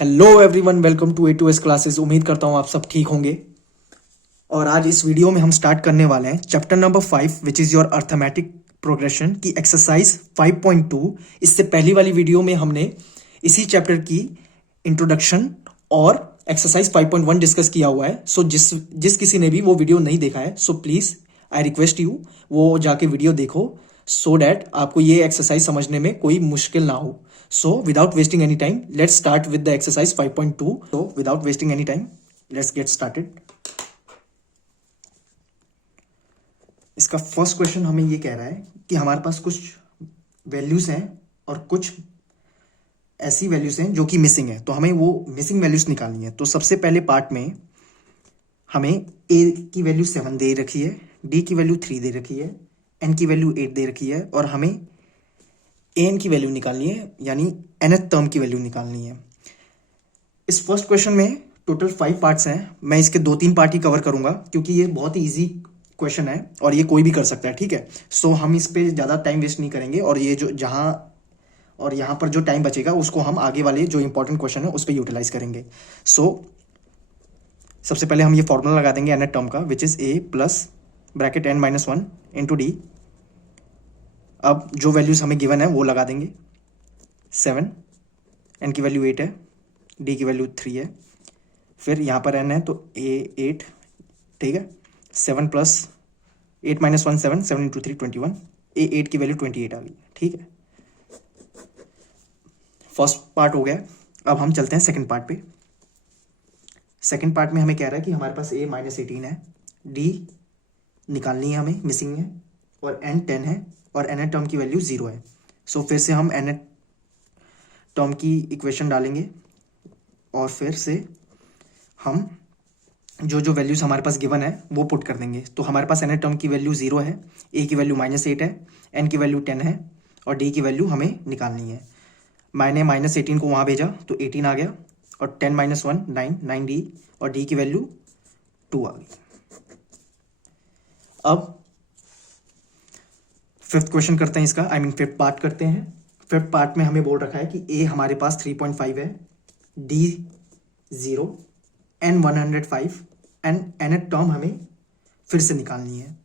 Hello everyone, welcome to A2S classes. उम्मीद करता हूँ आप सब ठीक होंगे। और आज इस वीडियो में हम स्टार्ट करने वाले हैं chapter number 5 which is your arithmetic progression की एक्सरसाइज 5.2। इससे पहली वाली वीडियो में हमने इसी चैप्टर की इंट्रोडक्शन और एक्सरसाइज 5.1 डिस्कस किया हुआ है। सो जिस किसी ने भी वो वीडियो नहीं देखा है, so please I request you वो जाके वीडियो देखो सो डैट आपको ये एक्सरसाइज समझने में कोई मुश्किल ना हो। So without wasting any time, let's start with the exercise 5.2. So without wasting any time, let's get started. इसका फर्स्ट क्वेश्चन हमें ये कह रहा है कि हमारे पास कुछ वैल्यूज हैं और कुछ ऐसी वैल्यूज हैं जो कि मिसिंग है, तो हमें वो मिसिंग वैल्यूज निकालनी है। तो सबसे पहले पार्ट में हमें a की वैल्यू 7 दे रखी है, d की वैल्यू 3 दे रखी है, n की वैल्यू 8 दे रखी है और हमें एन की वैल्यू निकालनी है, यानी nth टर्म की वैल्यू निकालनी है। इस फर्स्ट क्वेश्चन में टोटल 5 पार्ट्स हैं। मैं इसके 2-3 पार्ट ही कवर करूंगा क्योंकि ये बहुत ही ईजी क्वेश्चन है और ये कोई भी कर सकता है, ठीक है। सो हम इस पे ज़्यादा टाइम वेस्ट नहीं करेंगे और ये जो जहाँ और यहाँ पर जो टाइम बचेगा उसको हम आगे वाले जो इंपॉर्टेंट क्वेश्चन है उस पर यूटिलाइज करेंगे। सबसे पहले हम ये फॉर्मूला लगा देंगे nth टर्म का, which is a plus bracket n-1 into D. अब जो वैल्यूज हमें गिवन है वो लगा देंगे। 7, n की वैल्यू 8 है, d की वैल्यू 3 है, फिर यहाँ पर n है तो a 8, ठीक है। 7 प्लस 8-1 7, 7 इंटू 3 21, a 8 की वैल्यू 28 आ गई, ठीक है। फर्स्ट पार्ट हो गया। अब हम चलते हैं सेकंड पार्ट पे। सेकंड पार्ट में हमें कह रहा है कि हमारे पास a -18 है, d निकालनी है हमें, मिसिंग है, और n 10 है और nth टर्म की वैल्यू 0 है। सो फिर से हम nth टर्म की इक्वेशन डालेंगे और फिर से हम जो जो वैल्यूज हमारे पास गिवन है वो पुट कर देंगे। तो हमारे पास nth टर्म की वैल्यू 0 है, a की वैल्यू -8 है, n की वैल्यू 10 है और d की वैल्यू हमें निकालनी है। मैंने -18 को वहाँ भेजा तो 18 आ गया और 10-1 9d और d की वैल्यू 2 आ गई। अब फिफ्थ क्वेश्चन करते हैं इसका, फिफ्थ पार्ट करते हैं। फिफ्थ पार्ट में हमें बोल रखा है कि a हमारे पास 3.5 है, d 0, n 105 and nth term हमें फिर से निकालनी है।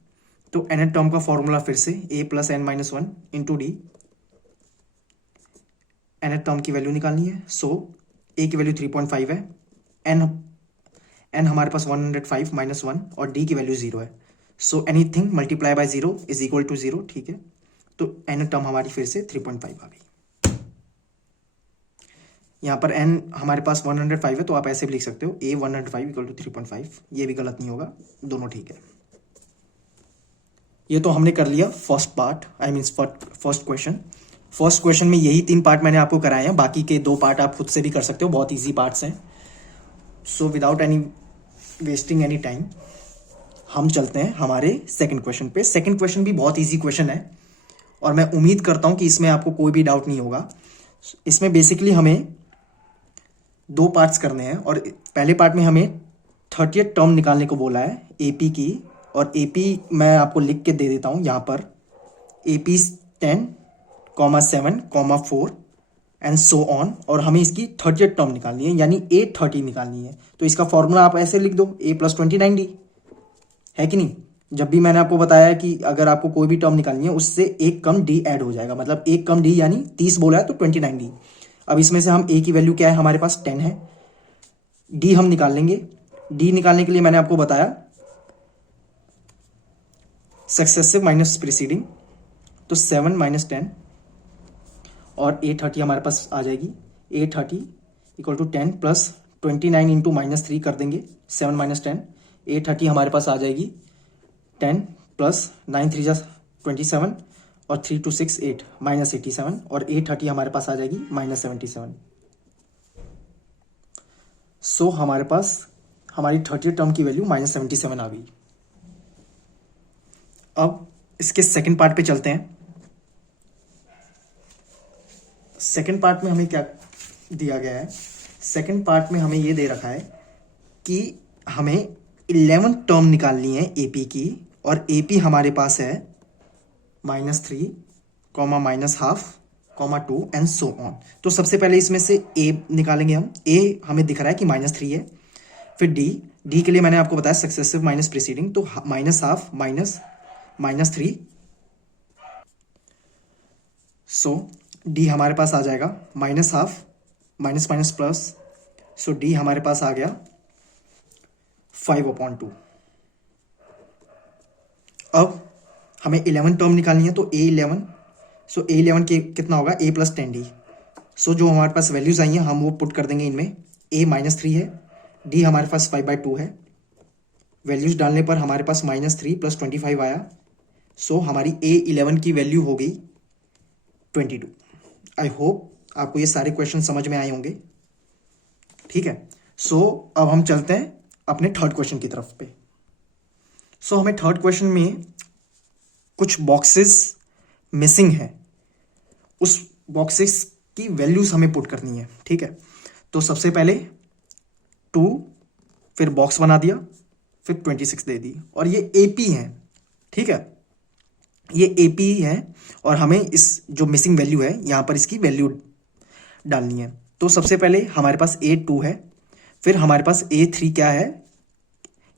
तो nth टर्म का फॉर्मूला फिर से a plus n-1 into D. nth term की वैल्यू निकालनी है। सो a की वैल्यू 3.5 है, n हमारे पास 105 -1 और d की वैल्यू 0 है। So anything multiply by 0 is equal to 0, ठीक है। तो n टर्म हमारी फिर से 3.5 आ गई। यहाँ पर n हमारे पास 105 है तो आप ऐसे भी लिख सकते हो a 105 इक्वल टू 3.5। ये भी गलत नहीं होगा, दोनों ठीक है। ये तो हमने कर लिया first part, first question. First question में यही 3 पार्ट मैंने आपको कराए हैं, बाकी के 2 पार्ट आप खुद से भी कर सकते हो, बहुत ईजी पार्ट्स हैं। So without any wasting any time हम चलते हैं हमारे सेकंड क्वेश्चन पे। सेकंड क्वेश्चन भी बहुत इजी क्वेश्चन है और मैं उम्मीद करता हूं कि इसमें आपको कोई भी डाउट नहीं होगा। इसमें बेसिकली हमें 2 पार्ट्स करने हैं और पहले पार्ट में हमें 30th टर्म निकालने को बोला है एपी की, और एपी मैं आपको लिख के दे देता हूं यहाँ पर। एपी 10, 7, 4 एंड सो ऑन, और हमें इसकी 30th टर्म निकालनी है, यानी A30 निकालनी है। तो इसका फॉर्मूला आप ऐसे लिख दो, a प्लस 29d, है कि नहीं। जब भी मैंने आपको बताया कि अगर आपको कोई भी टर्म निकालनी है उससे एक कम d ऐड हो जाएगा, मतलब एक कम d यानी 30 बोला है तो 29d। अब इसमें से हम a की वैल्यू क्या है, हमारे पास 10 है, d हम निकाल लेंगे। d निकालने के लिए मैंने आपको बताया सक्सेसिव माइनस प्रीसीडिंग, तो 7 - 10 और A30 हमारे पास आ जाएगी। A30 equal to 10 plus 29 into -3 कर देंगे, 7 - 10। A30 हमारे पास आ जाएगी 10 प्लस 9 3 27 और 3 2 6 8 -87, और A30 हमारे पास आ जाएगी -77। सो हमारे पास हमारी 30th टर्म की वैल्यू -77 आ गई। अब इसके सेकंड पार्ट पे चलते हैं। सेकंड पार्ट में हमें क्या दिया गया है, सेकंड पार्ट में हमें ये दे रखा है कि हमें 11th टर्म निकालनी है एपी की, और एपी हमारे पास है -3, -½ कॉमा 2 एंड सो ऑन। तो सबसे पहले इसमें से ए निकालेंगे हम। ए हमें दिख रहा है कि -3 है। फिर डी के लिए मैंने आपको बताया सक्सेसिव माइनस प्रीसीडिंग, तो -हाफ -3। सो डी हमारे पास आ जाएगा -हाफ माइनस माइनस प्लस, सो डी हमारे पास आ गया 5/2। अब हमें 11 टर्म निकालनी है, तो A11, सो A11 के कितना होगा A + 10D। सो जो हमारे पास वैल्यूज आई हैं हम वो पुट कर देंगे इनमें। A -3 है, D हमारे पास 5/2 है। वैल्यूज डालने पर हमारे पास -3 + 25 आया। सो हमारी A11 की वैल्यू हो गई 22। आई होप आपको ये सारे क्वेश्चन समझ में आए होंगे। ठीक है, सो अब हम चलते हैं अपने थर्ड क्वेश्चन की तरफ पे। सो हमें थर्ड क्वेश्चन में कुछ बॉक्सेस मिसिंग है, उस बॉक्सेस की वैल्यूज हमें पुट करनी है। ठीक है, तो सबसे पहले 2, फिर बॉक्स बना दिया, फिर 26 दे दी, और ये AP है। ठीक है, ये AP है और हमें इस जो मिसिंग वैल्यू है यहां पर इसकी वैल्यू डालनी है। तो सबसे पहले हमारे पास A2 है, फिर हमारे पास A3 क्या है,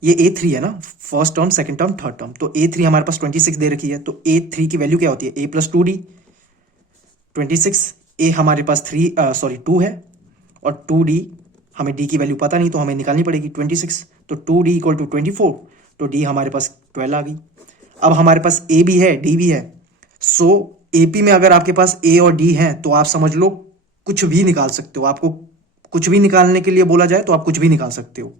ये A3 है ना, first term, second term, third term. तो A3 हमारे पास 26 दे रखी है, तो A3 की वैल्यू क्या होती है A + 2D 26। A हमारे पास 2 है और 2D, हमें D की वैल्यू पता नहीं तो हमें निकालनी पड़ेगी 26। तो 2D = 24, तो D हमारे पास 12 आ गई। अब हमारे पास A भी है D भी है। सो AP में अगर आपके पास A और D है तो आप समझ लो कुछ भी निकाल सकते हो। आपको कुछ भी निकालने के लिए बोला जाए तो आप कुछ भी निकाल सकते हो।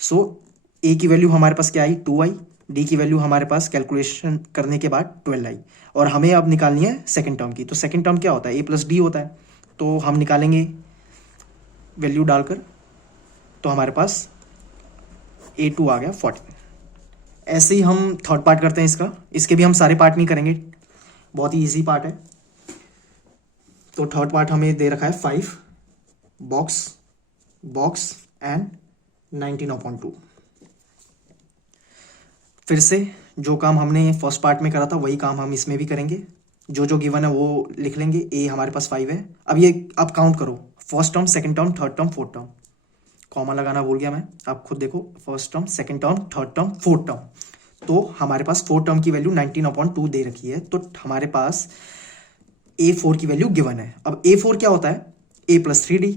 सो A की वैल्यू हमारे पास क्या आई 2 आई, D की वैल्यू हमारे पास कैलकुलेशन करने के बाद 12 आई, और हमें अब निकालनी है सेकंड टर्म की। तो सेकंड टर्म क्या होता है A + D होता है, तो हम निकालेंगे वैल्यू डालकर। तो हमारे पास A2 आ गया 14। ऐसे ही हम थर्ड पार्ट करते हैं इसका। इसके भी हम सारे पार्ट नहीं करेंगे, बहुत ही ईजी पार्ट है। तो थर्ड पार्ट हमें दे रखा है 5 बॉक्स एंड 19/2। फिर से जो काम हमने फर्स्ट पार्ट में करा था वही काम हम इसमें भी करेंगे। जो जो गिवन है वो लिख लेंगे। A हमारे पास 5 है। अब काउंट करो, first term, second term, third term, fourth term. Comma लगाना भूल गया मैं, आप खुद देखो, first term, second term, third term, fourth term. तो हमारे पास फोर्थ टर्म की वैल्यू 19/2 दे रखी है, तो हमारे पास A4 की वैल्यू गिवन है। अब A4 क्या होता है A + 3D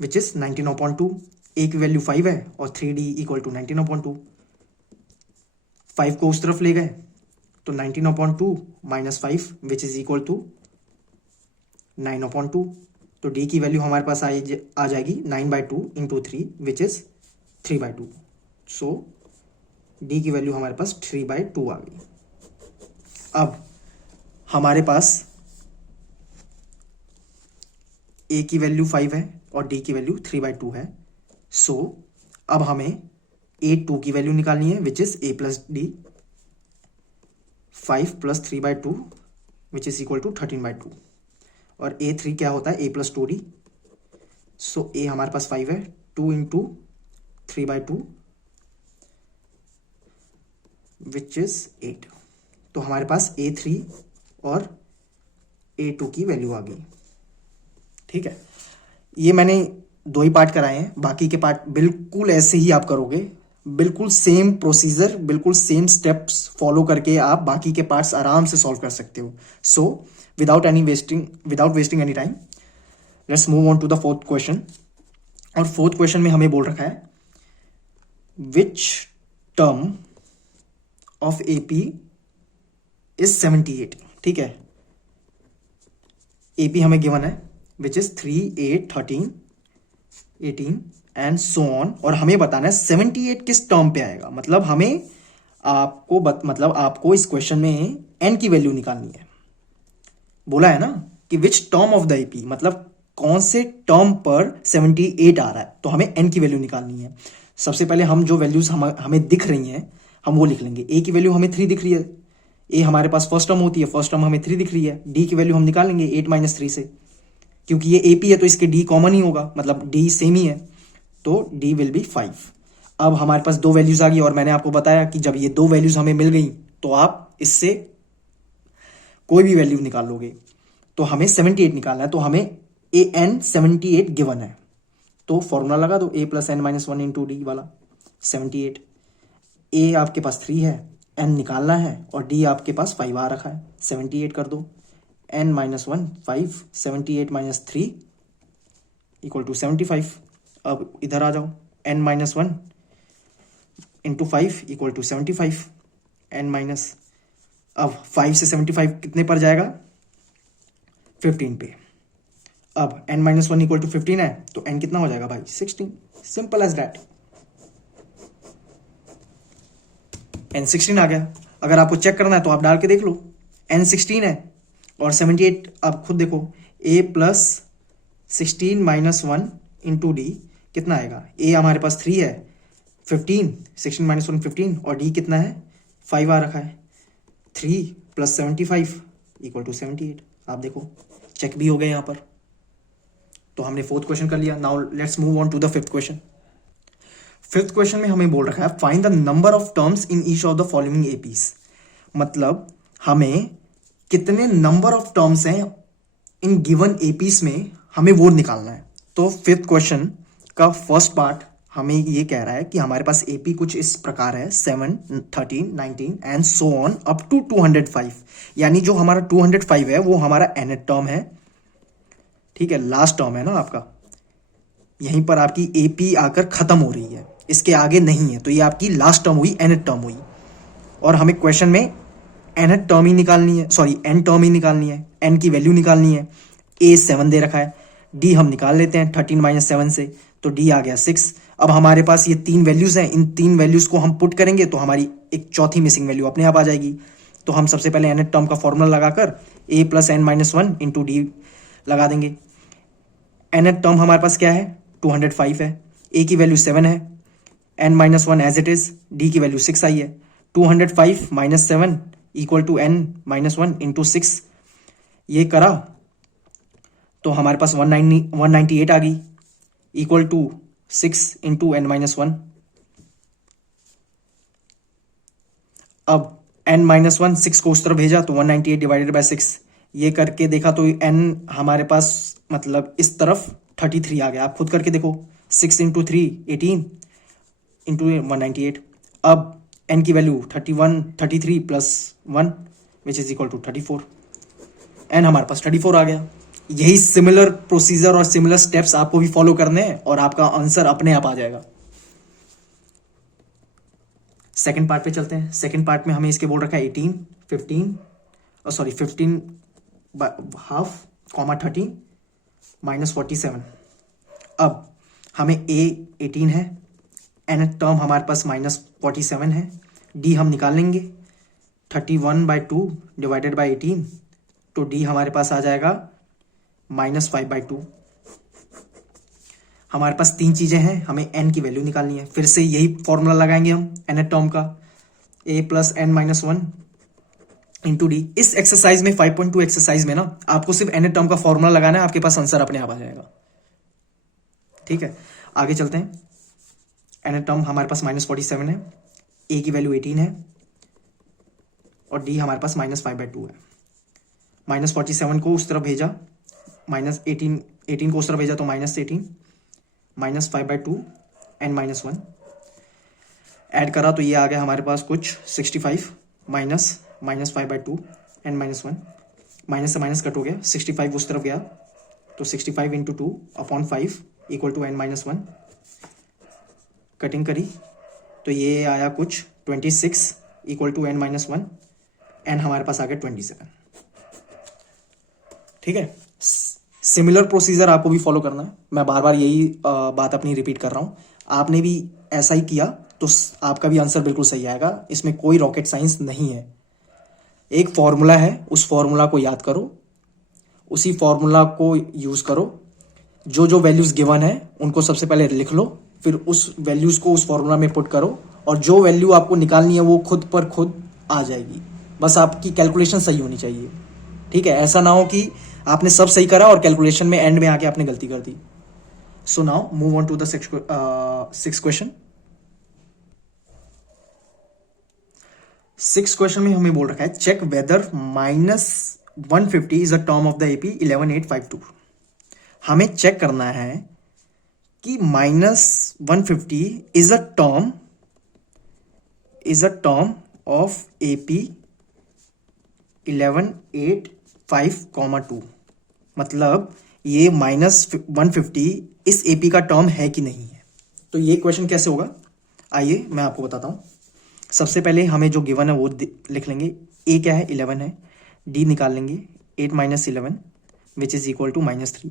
which is 19/2। A की वैल्यू 5 है और 3D = 19/2। 5 को उस तरफ ले गए तो 19/2 - 5 विच इज इक्वल टू 9/2। तो D की वैल्यू हमारे पास आ जाएगी 9/2 × 3 विच इज 3/2। सो D की वैल्यू हमारे पास 3/2 आ गई। अब हमारे पास A की वैल्यू 5 है और D की वैल्यू 3/2 है। सो अब हमें A2 की वैल्यू निकालनी है which is A + D 5 + 3/2 which is equal to 13/2। और A3 क्या होता है A + 2D। सो A हमारे पास 5 है, 2 × 3/2 विच इज 8। तो हमारे पास A3 और A2 की वैल्यू आ गई। ठीक है, ये मैंने 2 ही पार्ट कराए हैं, बाकी के पार्ट बिल्कुल ऐसे ही आप करोगे, बिल्कुल सेम प्रोसीजर, बिल्कुल सेम स्टेप्स फॉलो करके आप बाकी के पार्ट्स आराम से सॉल्व कर सकते हो। So without wasting any time, let's move on to the fourth question. और फोर्थ क्वेश्चन में हमें बोल रखा है which term of AP is 78। ठीक है, AP हमें गिवन है which is 3, 8, 13, 18 and so on, और हमें बताना है 78 किस टर्म पे आएगा। मतलब हमें आपको इस क्वेश्चन में n की वैल्यू निकालनी है। बोला है ना कि विच टर्म ऑफ द AP, मतलब कौन से टर्म पर 78 आ रहा है, तो हमें n की वैल्यू निकालनी है। सबसे पहले हम जो वैल्यूज हमें दिख रही हैं हम वो लिख लेंगे। A की वैल्यू हमें 3 दिख रही है, A हमारे पास फर्स्ट टर्म होती है, फर्स्ट टर्म हमें 3 दिख रही है। D की वैल्यू हम निकालेंगे 8 - 3 से, क्योंकि ये AP है तो इसके D कॉमन ही होगा, मतलब D सेम ही है, तो D विल बी 5। अब हमारे पास 2 वैल्यूज आ गई, और मैंने आपको बताया कि जब ये 2 वैल्यूज हमें मिल गई तो आप इससे कोई भी वैल्यू निकाल लोगे। तो हमें 78 निकालना है, तो हमें ए एन 78 गिवन है, तो फॉर्मूला लगा दो a plus N minus one into D वाला 78। ए आपके पास 3 है, एन निकालना है, और डी आपके पास 5 आ रखा है, 78 कर दो, N minus one 5, 78 minus 3 equal to 75। अब इधर आ जाओ, N minus one into 5 equal to 75, N minus, अब 5 से 75 कितने पर जाएगा, 15 पे। अब n minus one equal to 15 है, तो n कितना हो जाएगा भाई, 16। सिंपल एज दैट, n 16 आ गया। अगर आपको चेक करना है तो आप डाल के देख लो, n 16 है और 78, आप खुद देखो, a plus 16 minus one into D कितना आएगा, a हमारे पास 3 है, 15, 16 माइनस वन 15, और d कितना है, 5 आ रखा है, 3 प्लस 75 इक्वल टू 78। आप देखो चेक भी हो गए यहाँ पर। तो हमने फोर्थ क्वेश्चन कर लिया। Now let's move on to the fifth question. Fifth question में हमें बोल रखा है find the number of terms in each of the following APs, मतलब हमें कितने नंबर ऑफ टर्म्स हैं इन गिवन एपीज में, हमें वो निकालना है। तो फिफ्थ क्वेश्चन का फर्स्ट पार्ट हमें ये कह रहा है कि हमारे पास एपी कुछ इस प्रकार है 7, 13, 19 and so on up to 205, यानी जो हमारा 205 है वो हमारा nth टर्म है, ठीक है, लास्ट टर्म है ना आपका, यहीं पर आपकी एपी आकर खत्म हो रही है, इसके आगे नहीं है, तो ये आपकी लास्ट टर्म हुई, nth टर्म हुई। और हमें क्वेश्चन में nth टर्म ही निकालनी है, सॉरी n टर्म ही निकालनी है, n की वैल्यू निकालनी है। a 7 दे रखा है, d हम निकाल लेते हैं 13 माइनस 7 से, तो d आ गया 6। अब हमारे पास ये 3 वैल्यूज हैं, इन 3 वैल्यूज को हम पुट करेंगे तो हमारी एक चौथी मिसिंग वैल्यू अपने आप आ जाएगी। तो हम सबसे पहले nth टर्म का फॉर्मूला लगाकर a plus N minus one into D लगा देंगे। nth टर्म हमारे पास क्या है, 205 है, a की वैल्यू 7 है, n minus one as it is, d की वैल्यू 6 आई है, 205 minus 7 equal to n minus one into 6, ये करा तो हमारे पास 198 आ गई, equal to 6 into n minus one. अब n माइनस वन 6 को उस तरफ भेजा तो 198 डिवाइडेड बाय 6, ये करके देखा तो n हमारे पास मतलब इस तरफ 33 आ गया। आप खुद करके देखो, 6 इंटू 3 18 इंटू 198। अब n की value 33 plus 1 which is equal to 34, n हमारे पास 34 आ गया। यही सिमिलर प्रोसीजर और सिमिलर स्टेप्स आपको भी फॉलो करने हैं और आपका आंसर अपने आप आ जाएगा। सेकंड पार्ट पे चलते हैं। सेकंड पार्ट में हमें इसके बोल रखा है 18, 15 हाफ कॉमा 13 माइनस 47। अब हमें a 18 है, n टर्म हमारे पास माइनस 47 है, d हम निकाल लेंगे 31/2 डिवाइडेड बाई 18, तो d हमारे पास आ जाएगा -5/2। हमारे पास 3 चीजें हैं, हमें n की वैल्यू निकालनी है। फिर से यही फॉर्मूला लगाएंगे हम nth टर्म का, a plus N minus one into D. इस एक्सरसाइज में 5.2 एक्सरसाइज में ना आपको सिर्फ nth टर्म का फॉर्मूला लगाना है, आपके पास आंसर अपने आप आ जाएगा। ठीक है, आगे चलते हैं। nth टर्म हमारे पास -47 है, a की वैल्यू 18 है और d हमारे पास -5/2 है। -47 को उस तरफ भेजा, -18 को उस तरफ भेजा तो -18 -5/2 n माइनस वन ऐड करा तो ये आ गया हमारे पास कुछ 65 -5/2 n माइनस वन, माइनस से माइनस कट हो गया, 65 उस तरफ गया तो 65 into 2 upon 5 equal to n minus one. Cutting करी तो ये आया कुछ 26 equal to n minus one, n हमारे पास आ गया 27। ठीक है, सिमिलर प्रोसीजर आपको भी फॉलो करना है। मैं बार बार यही बात अपनी रिपीट कर रहा हूँ, आपने भी ऐसा ही किया तो आपका भी आंसर बिल्कुल सही आएगा। इसमें कोई रॉकेट साइंस नहीं है। एक फॉर्मूला है, उस फॉर्मूला को याद करो, उसी फॉर्मूला को यूज करो, जो जो वैल्यूज गिवन है उनको सबसे पहले लिख लो, फिर उस वैल्यूज को उस फॉर्मूला में पुट करो और जो वैल्यू आपको निकालनी है वो खुद पर खुद आ जाएगी। बस आपकी कैलकुलेशन सही होनी चाहिए। ठीक है, ऐसा ना हो कि आपने सब सही करा और कैलकुलेशन में एंड में आके आपने गलती कर दी। So now move on to the six question. Six question में हमें बोल रखा है check whether 150 is a term of the AP 11852। हमें चेक करना है कि -150 is a term of AP 11852। मतलब ये -150 इस एपी का टर्म है कि नहीं है। तो ये क्वेश्चन कैसे होगा, आइए मैं आपको बताता हूं। सबसे पहले हमें जो गिवन है वो लिख लेंगे। ए क्या है, 11 है। डी निकाल लेंगे, 8 - 11 विच इज इक्वल टू -3।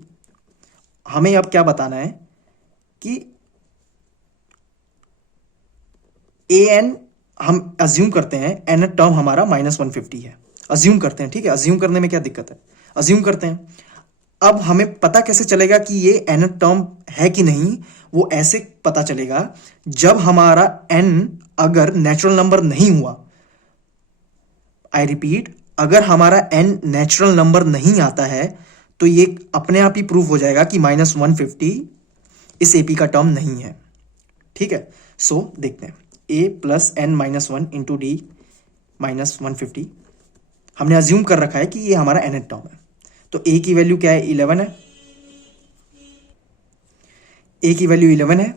हमें अब क्या बताना है कि ए एन, हम अज्यूम करते हैं एन टर्म हमारा -150 है। अज्यूम करते हैं, ठीक है। अज्यूम करने में क्या दिक्कत है, अज्यूम करते हैं। अब हमें पता कैसे चलेगा कि ये एन टर्म है कि नहीं, वो ऐसे पता चलेगा जब हमारा एन अगर नेचुरल नंबर नहीं हुआ। आई रिपीट, अगर हमारा एन नेचुरल नंबर नहीं आता है तो ये अपने आप ही प्रूव हो जाएगा कि -150 इस एपी का टर्म नहीं है, ठीक है। सो देखते हैं, a plus n -1 into D -150। हमने अज्यूम कर रखा है कि ये हमारा nth टर्म है। तो a की वैल्यू क्या है, 11 है। a की वैल्यू 11 है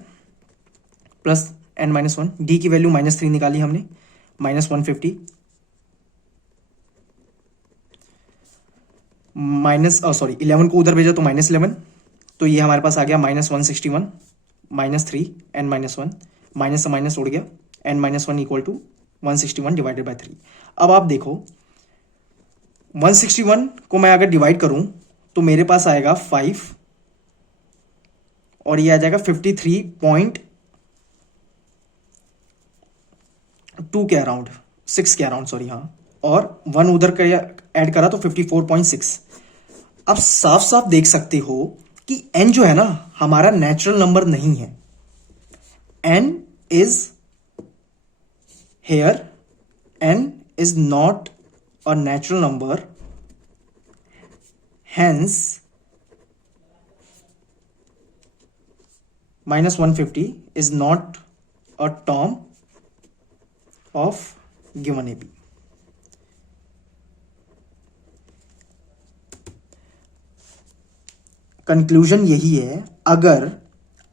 प्लस n -1। d की वैल्यू -3 निकाली हमने, -150 11 को उधर भेजा तो -11। तो ये हमारे पास आ गया -161 -3 n -1, माइनस से माइनस उड़ गया, n -1 equal to 161 divided by 3। अब आप देखो 161 को मैं अगर डिवाइड करूं तो मेरे पास आएगा 5 और ये आ जाएगा 53.2 के अराउंड, 6 के अराउंड, सॉरी, हाँ। और 1 उधर ऐड करा तो 54.6। अब साफ साफ देख सकते हो कि n जो है ना हमारा नेचुरल नंबर नहीं है। n is here, n is not a natural number, hence -150 is not a term of given AP। Conclusion यही है, अगर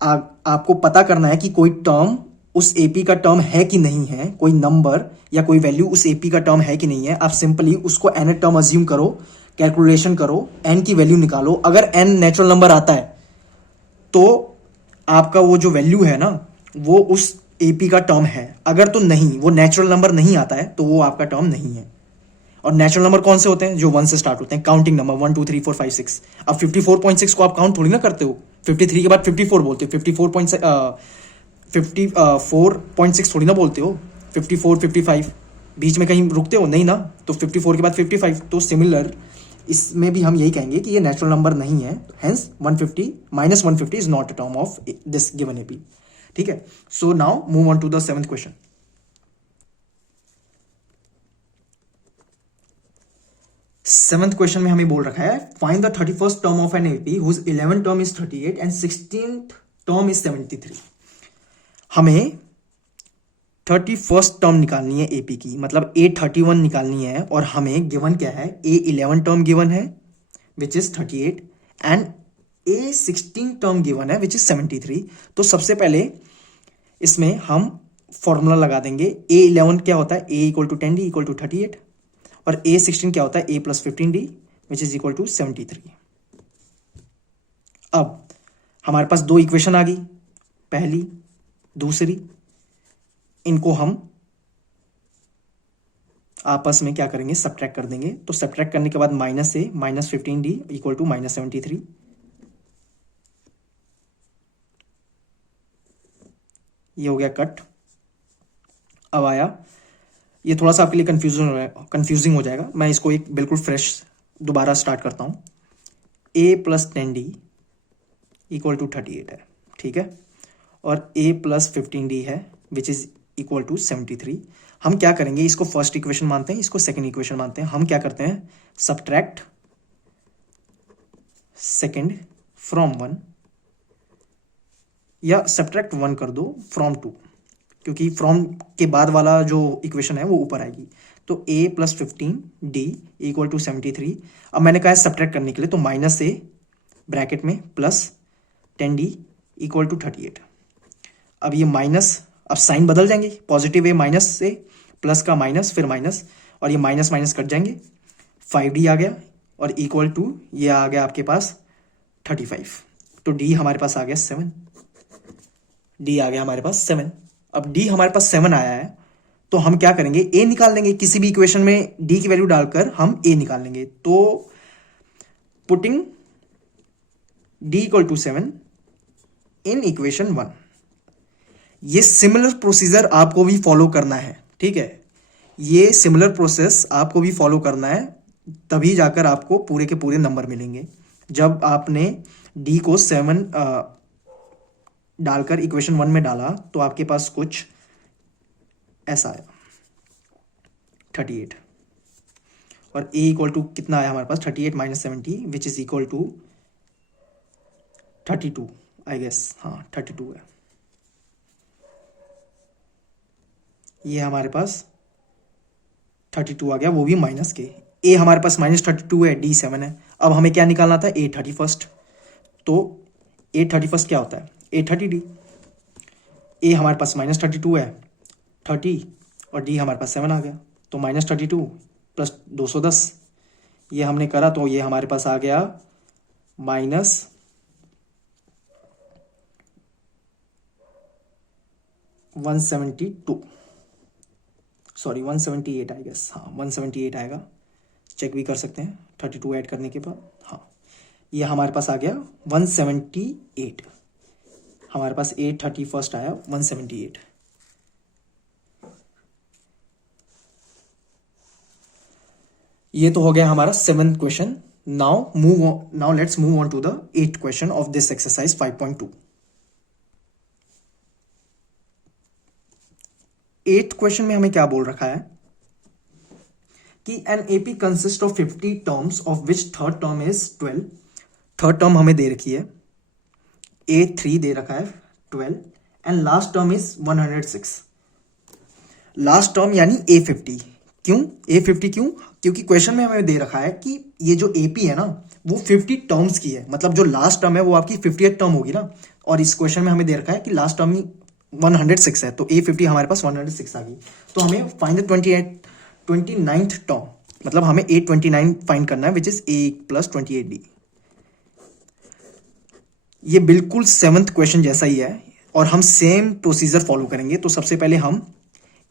आपको पता करना है कि कोई टर्म उस एपी का टर्म है कि नहीं है, कोई नंबर या कोई वैल्यू उस एपी का टर्म है कि नहीं है, आप सिंपली उसको एन टर्म अज्यूम करो, कैलकुलेशन करो, एन की वैल्यू निकालो। अगर एन नेचुरल नंबर आता है तो आपका वो जो वैल्यू है ना वो उस एपी का टर्म है। अगर तो नहीं, वो नेचुरल नंबर नहीं आता है तो वो आपका टर्म नहीं है। और नेचुरल नंबर कौन से होते हैं, जो 1 से स्टार्ट होते हैं, काउंटिंग नंबर 1 2 3 4 5 6। अब 54.6 को आप काउंट थोड़ी ना करते हो, 53 के बाद 54 बोलते हो, 54.6 थोड़ी ना बोलते हो, 54 55 बीच में कहीं रुकते हो नहीं ना, तो 54 के बाद 55। तो सिमिलर इसमें भी हम यही कहेंगे कि ये नेचुरल नंबर नहीं है, hence 150 -150 is not a term of this given AP, ठीक है। So now move on to the 7th question. 7th question में हमें बोल रखा है, find the 31st term of an AP whose 11th term is 38 and 16th term is 73। हमें 31st term निकालनी है एपी की, मतलब A31 निकालनी है। और हमें गिवन क्या है, A11 टर्म गिवन है which is 38 and A16 term given है विच इज 73। तो सबसे पहले इसमें हम फॉर्मूला लगा देंगे। A11 क्या होता है, A equal to 10D equal to 38, और A16 क्या होता है, A plus 15D which is equal to 73। अब हमारे पास दो इक्वेशन आ गई, पहली दूसरी। इनको हम आपस में क्या करेंगे, सब्ट्रैक्ट कर देंगे। तो सब्ट्रैक्ट करने के बाद माइनस से -15D इक्वल टू -73। ये हो गया कट। अब आया, ये थोड़ा सा आपके लिए कंफ्यूजिंग हो जाएगा, मैं इसको एक बिल्कुल फ्रेश दोबारा स्टार्ट करता हूं। A plus 10D equal to 38 है, ठीक है, और A प्लस 15D है विच इज इक्वल टू 73। हम क्या करेंगे, इसको फर्स्ट इक्वेशन मानते हैं, इसको सेकंड इक्वेशन मानते हैं। हम क्या करते हैं, सब्ट्रैक्ट सेकंड फ्रॉम 1, या सब्ट्रैक्ट 1 कर दो फ्रॉम 2, क्योंकि फ्रॉम के बाद वाला जो इक्वेशन है वो ऊपर आएगी। तो a plus 15 d equal to 73। अब मैंने कहा है सब्ट्रैक्ट करने के लिए, तो माइनस a ब्रैकेट में प्लस 10d इक्वल टू 38। अब ये माइनस, अब साइन बदल जाएंगे, पॉजिटिव ए माइनस से प्लस का माइनस फिर माइनस, और ये माइनस माइनस कट जाएंगे, 5d आ गया और इक्वल टू ये आ गया आपके पास 35। तो d हमारे पास आ गया 7, d आ गया हमारे पास 7। अब d हमारे पास 7 आया है तो हम क्या करेंगे, a निकाल लेंगे, किसी भी इक्वेशन में d की वैल्यू डालकर हम a निकाल लेंगे। तो putting d equal to 7 in equation 1। ये सिमिलर प्रोसीजर आपको भी फॉलो करना है, ठीक है, ये सिमिलर प्रोसेस आपको भी फॉलो करना है, तभी जाकर आपको पूरे के पूरे नंबर मिलेंगे। जब आपने d को 7 डालकर इक्वेशन 1 में डाला तो आपके पास कुछ ऐसा आया 38, और a इक्वल टू कितना आया हमारे पास 38 minus 70 which is equal to 32 I guess, हाँ 32 है। ये हमारे पास 32 आ गया, वो भी माइनस के। a हमारे पास माइनस 32 है, d 7 है। अब हमें क्या निकालना था, a 31। तो a 31 क्या होता है, a 30d। a हमारे पास माइनस 32 है 30, और d हमारे पास 7 आ गया, तो माइनस 32 प्लस 210 ये हमने करा, तो ये हमारे पास आ गया माइनस 172, सॉरी 178 आई गेस, हाँ 178 आएगा, चेक भी कर सकते हैं 32 ऐड करने के बाद। हाँ ये हमारे पास आ गया 178, हमारे पास 831 आया 178। ये तो हो गया हमारा 7th question. Now let's move on to the 8th question of this exercise 5.2। 8th question में हमें क्या बोल रखा है कि an AP consist of 50 terms of which third term is 12। Third term हमें दे रखी है, A3 दे रखा है 12 and last term is 106। Last term यानी A50। क्यों A50, क्योंकि क्वेश्चन में हमें दे रखा है कि ये जो AP है ना वो 50 टर्म्स की है, मतलब जो लास्ट टर्म है वो आपकी 50th टर्म होगी ना, और इस क्वेश्चन में हमें दे रखा है कि लास्ट टर्म 106 है, तो A50 हमारे पास 106 आ गई। तो हमें फाइंड द 29th टर्म, मतलब हमें A29 फाइंड करना है which is A plus 28D। ये बिल्कुल 7th क्वेश्चन जैसा ही है और हम सेम प्रोसीजर फॉलो करेंगे। तो सबसे पहले हम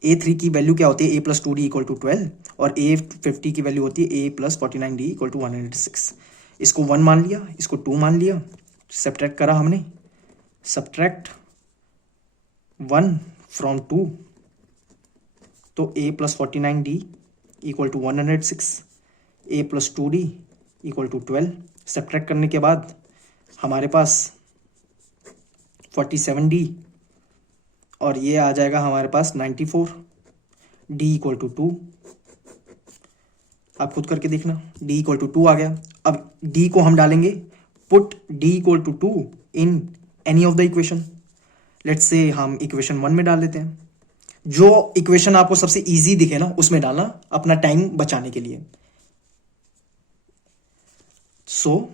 A3 की वैल्यू क्या होती है, A plus 2D equal to 12, और A50 की वैल्यू होती है A plus 49D equal to 106। इसको 1 मान लिया, इसको 2 मान लिया, सब्ट्रैक्ट करा हमने, सब्ट्रैक्ट 1 फ्रॉम 2, तो A plus 49D equal to 106, A plus 2D equal to 12। Subtract करने के बाद हमारे पास 47D, और ये आ जाएगा हमारे पास 94, D इक्वल टू 2। आप खुद करके देखना, D इक्वल टू 2 आ गया। अब D को हम डालेंगे, put D equal to 2 in any of the equation. Let's say हम इक्वेशन 1 में डाल देते हैं, जो इक्वेशन आपको सबसे इजी दिखे ना उसमें डालना, अपना टाइम बचाने के लिए। सो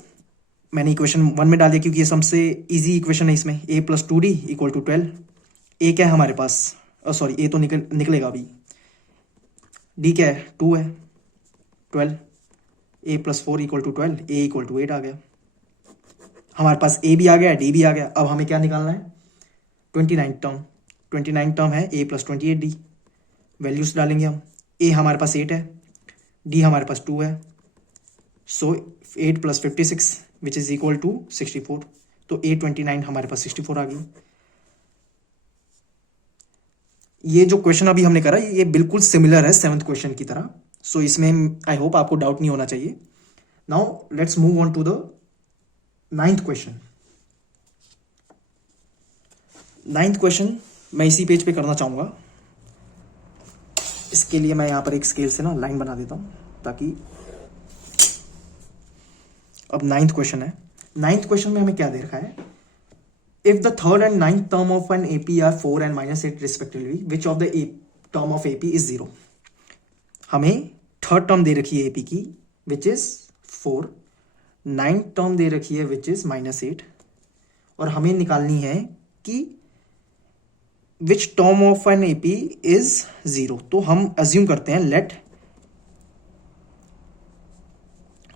मैंने इक्वेशन 1 में डाल दिया क्योंकि ये सबसे इजी इक्वेशन है इसमें। A plus 2D equal to 12। A क्या है हमारे पास, सॉरी A तो निकलेगा अभी, D क्या है 2 है 12, A plus 4 equal to 12, A equal to 8 आ गया। हमारे पास A भी आ गया, D भी आ गया। अब हमें क्या निकालना है, 29th टर्म है A प्लस 28D। वैल्यूज डालेंगे हम, A हमारे पास 8 है, D हमारे पास 2 है, so 8 plus 56 which is equal to 64। तो A29 हमारे पास 64 आ गई। ये जो क्वेश्चन अभी हमने करा ये बिल्कुल सिमिलर है 7th क्वेश्चन की तरह, सो इसमें आई होप आपको डाउट नहीं होना चाहिए। Now let's move on to the 9th question. 9th question मैं इसी पेज पे करना चाहूंगा। इसके लिए मैं यहां पर एक स्केल से ना लाइन बना देता हूं ताकि, अब 9th क्वेश्चन है। 9th क्वेश्चन में हमें क्या दे रखा है, if the third and 9th term of an AP are 4 and -8 respectively, which of the term of AP is 0? हमें थर्ड टर्म दे रखी है एपी की विच इज 4, 9th टर्म दे रखी है विच इज -8, और हमें निकालनी है कि विच term of an AP is 0। तो हम अज्यूम करते हैं लेट,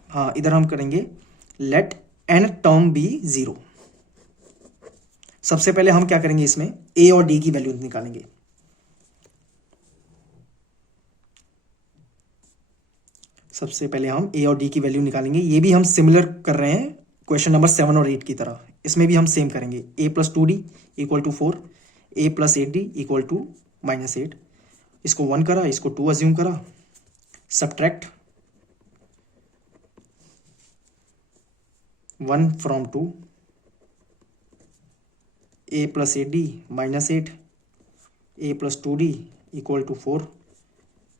हाँ इधर हम करेंगे लेट एन टर्म बी 0। सबसे पहले हम क्या करेंगे, इसमें ए और डी की वैल्यू निकालेंगे। सबसे पहले हम ए और डी की वैल्यू निकालेंगे। ये भी हम सिमिलर कर रहे हैं क्वेश्चन नंबर 7 और 8 की तरह। इसमें भी हम सेम करेंगे। A plus 2d equal to 4, A plus 8d equal to -8। इसको 1 करा, इसको 2 अज्यूम करा, subtract 1 from 2, A plus 8d -8, A plus 2d equal to 4,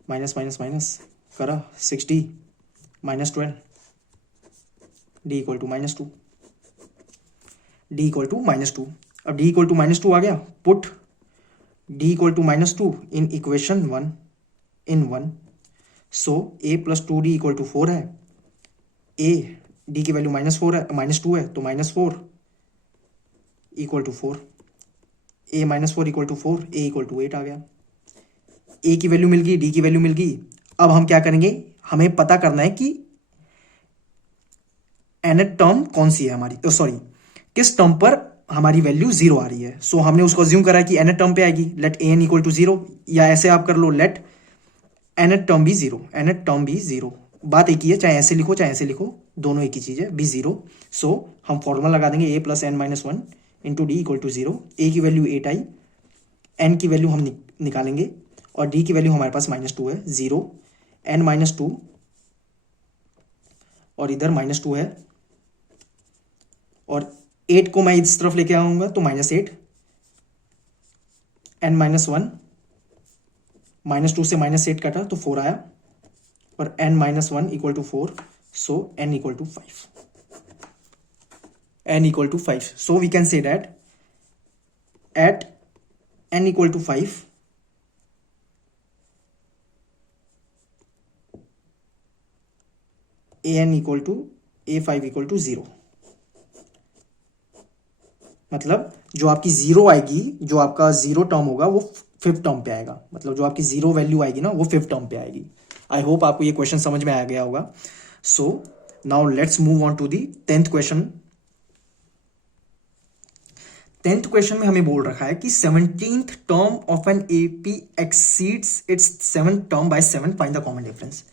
minus minus minus करा 6d -12, d equal to -2, d equal to -2। अब d equal to -2 आ गया, put d equal to -2 in equation 1 in 1। So a plus 2d equal to 4 है, a d की value -4 है, -2 है, तो -4 equal to 4, a -4 equal to 4, a equal to 8 आ गया। a की वैल्यू मिल गई, d की वैल्यू मिल गई। अब हम क्या करेंगे, हमें पता करना है कि nth टर्म कौन सी है हमारी, सॉरी किस टर्म पर हमारी वैल्यू 0 आ रही है। सो हमने उसको अज्यूम करा कि nth टर्म पे आएगी, लेट an इक्वल टू 0, या ऐसे आप कर लो लेट nth टर्म भी 0, nth टर्म भी 0। बात एक ही है, चाहे ऐसे लिखो चाहे ऐसे लिखो, दोनों एक ही चीज है, बी 0। सो हम फॉर्मूला लगा देंगे a plus n minus 1 into D equal to 0। a की वैल्यू 8 आई, n की वैल्यू हम निकालेंगे, और d की वैल्यू हमारे पास -2 है, 0 n -2, और इधर -2 है, और 8 को मैं इस तरफ लेके आऊंगा तो -8, n -1, -2 से -8 कटा तो 4 आया, और n -1 equal to 4, so n equal to 5, n equal to 5। So we can say that at n equal to 5, an equal to a5 equal to 0। मतलब जो आपकी 0 आएगी, जो आपका 0 टर्म होगा वो 5th टर्म पे आएगा, मतलब जो आपकी 0 वैल्यू आएगी ना वो 5th टर्म पे आएगी। आई होप आपको ये क्वेश्चन समझ में आ गया होगा। So now let's move on to the 10th question. 10th question में हमें बोल रखा है कि 17th term of an AP exceeds its 7th term by 7, find the common difference.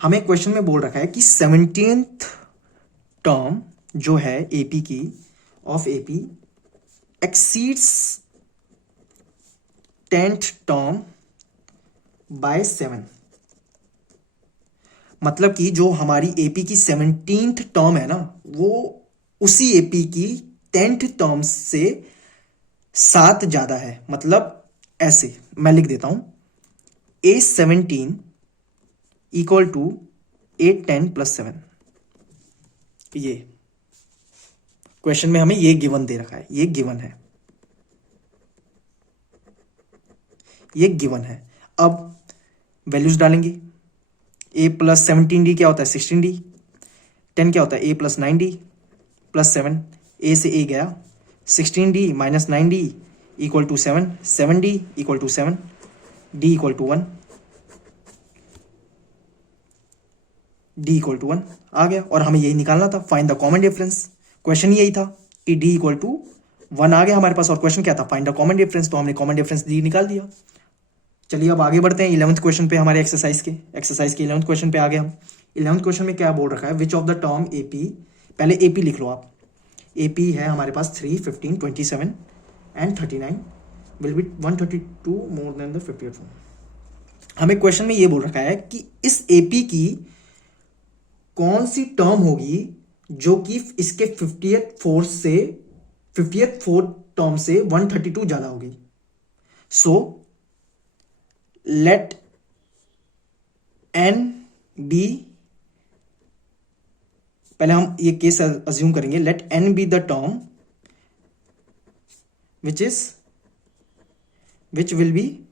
हमें क्वेश्चन में बोल रखा है कि 17th टर्म जो है एपी की, of AP exceeds 10th term by 7। मतलब कि जो हमारी एपी की 17th टर्म है ना, वो उसी एपी की 10th टर्म से 7 ज्यादा है। मतलब ऐसे मैं लिख देता हूं, A17 equal to A10 plus 7। ये क्वेश्चन में हमें ये गिवन दे रखा है, ये गिवन है, ये गिवन है। अब वैल्यूज डालेंगे। a प्लस 17d क्या होता है 16d, 10 क्या होता है a plus 9d plus 7, a से a गया, 16d minus 9d equal to 7, 7d equal to 7, d equal to 1, d equal to 1 आ गया। और हमें यही निकालना था, find the common difference. Question यही था कि d इक्वल टू 1 आ गया हमारे पास, और क्वेश्चन क्या था, फाइंड द कॉमन डिफरेंस। तो हमने कॉमन डिफरेंस d निकाल दिया। चलिए अब आगे बढ़ते हैं 11th क्वेश्चन पे, हमारे एक्सरसाइज के 11th क्वेश्चन पे आ गए हम। 11th क्वेश्चन में क्या बोल रखा है, which of the term AP, पहले एपी लिख लो आप। एपी है हमारे पास 3, 15, 27 and 39 will be 132 more then the 58 one. हमें क्वेश्चन में ये बोल रखा है कि इस एपी की कौन सी टर्म होगी जो कि इसके 50th फोर्थ टर्म से 132 ज्यादा होगी। सो लेट n बी, पहले हम ये केस अज्यूम करेंगे, let n be the term which will be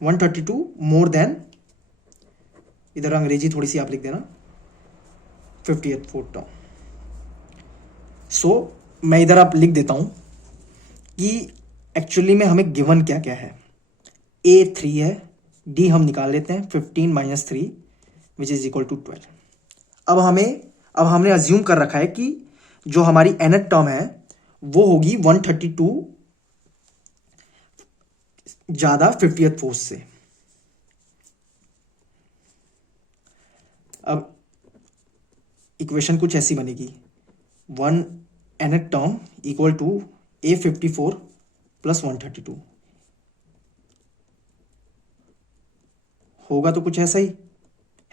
132 more than इधर अंग्रेजी थोड़ी सी आप लिख देना, 50th फोर्थ टर्म। सो मैं इधर आप लिख देता हूं कि एक्चुअली में हमें गिवन क्या क्या है। ए 3 है, डी हम निकाल लेते हैं, 15 minus 3 which is equal to 12। अब हमने अज्यूम कर रखा है कि जो हमारी nth टर्म है वो होगी 132 ज्यादा 50th फोर्स से। अब इक्वेशन कुछ ऐसी बनेगी, 1 nth term equal to A54 plus 132। होगा तो कुछ ऐसा ही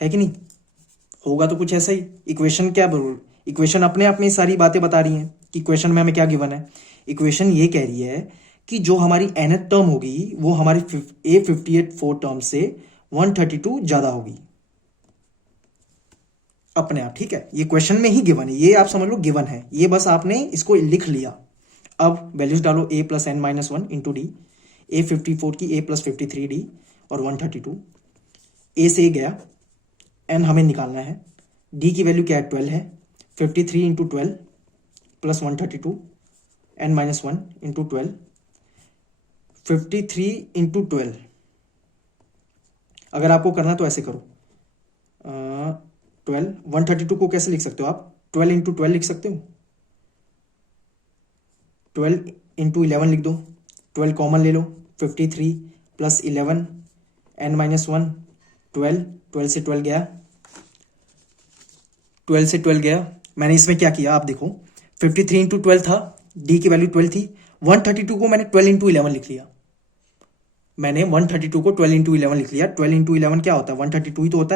है कि नहीं, होगा तो कुछ ऐसा ही। इक्वेशन क्या बोल, इक्वेशन अपने आप में सारी बातें बता रही हैं कि इक्वेशन में हमें क्या गिवन है। इक्वेशन ये कह रही है कि जो हमारी nth टर्म होगी वो हमारी A58 फोर्थ टर्म से 132 ज्यादा होगी अपने आप, ठीक है। ये क्वेश्चन में ही गिवन है, ये आप समझ लो गिवन है, ये बस आपने इसको लिख लिया। अब वैल्यूज डालो, a plus n minus 1 into D, A54 की a प्लस 53d और 132। a से गया, n हमें निकालना है, d की वैल्यू क्या है 12 है, 53 into 12 plus 132, n minus 1 into 12, 53 into 12। अगर आपको करना तो ऐसे करो, 12 132 को कैसे लिख सकते हो आप, 12 इंटू 12 लिख सकते हो, 12 इंटू 11 लिख दो, 12 कॉमन ले लो, 53 प्लस 11 n माइनस 1 12, 12 से 12 गया, 12 से 12 गया। मैंने इसमें क्या किया आप देखो, 53 इंटू 12 था, d की वैल्यू 12 थी, 132 को मैंने 12 इंटू 11 लिख लिया। मैंने 132 को 12 इंटू 11 लिख लिया। 12 इंटू 11 क्या होता है, 132 ही तो होता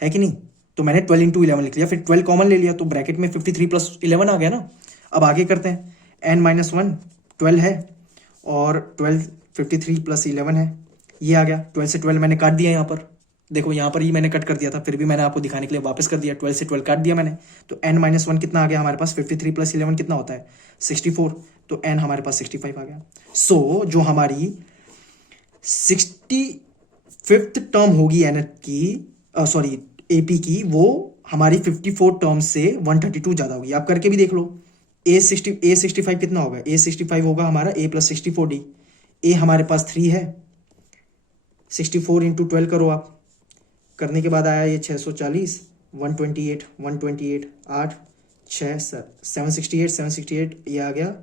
है कि नहीं। तो मैंने 12 इंटू 11 लिख लिया, फिर 12 कॉमन ले लिया, तो ब्रैकेट में 53 प्लस 11 आ गया ना। अब आगे करते हैं, n माइनस 1 12 है और 12 53 प्लस 11 है, ये आ गया। 12 से 12 मैंने काट दिया, यहाँ पर देखो, यहाँ पर ही मैंने कट कर दिया था, फिर भी मैंने आपको दिखाने के लिए वापस कर दिया, 12 से 12 काट दिया मैंने। तो n माइनस 1 कितना आ गया हमारे पास, 53 प्लस 11 कितना होता है 64, तो n हमारे पास 65 आ गया। सो जो हमारी 65th टर्म होगी nth की, सॉरी AP की, वो हमारी 54 टर्म से 132 ज्यादा होगी। आप करके भी देख लो, A65 कितना होगा, A65 होगा हमारा a प्लस 64d। a हमारे पास 3 है, 64 इंटू 12 करो आप, करने के बाद आया ये 640, 128 128 8 6 768 ये आ गया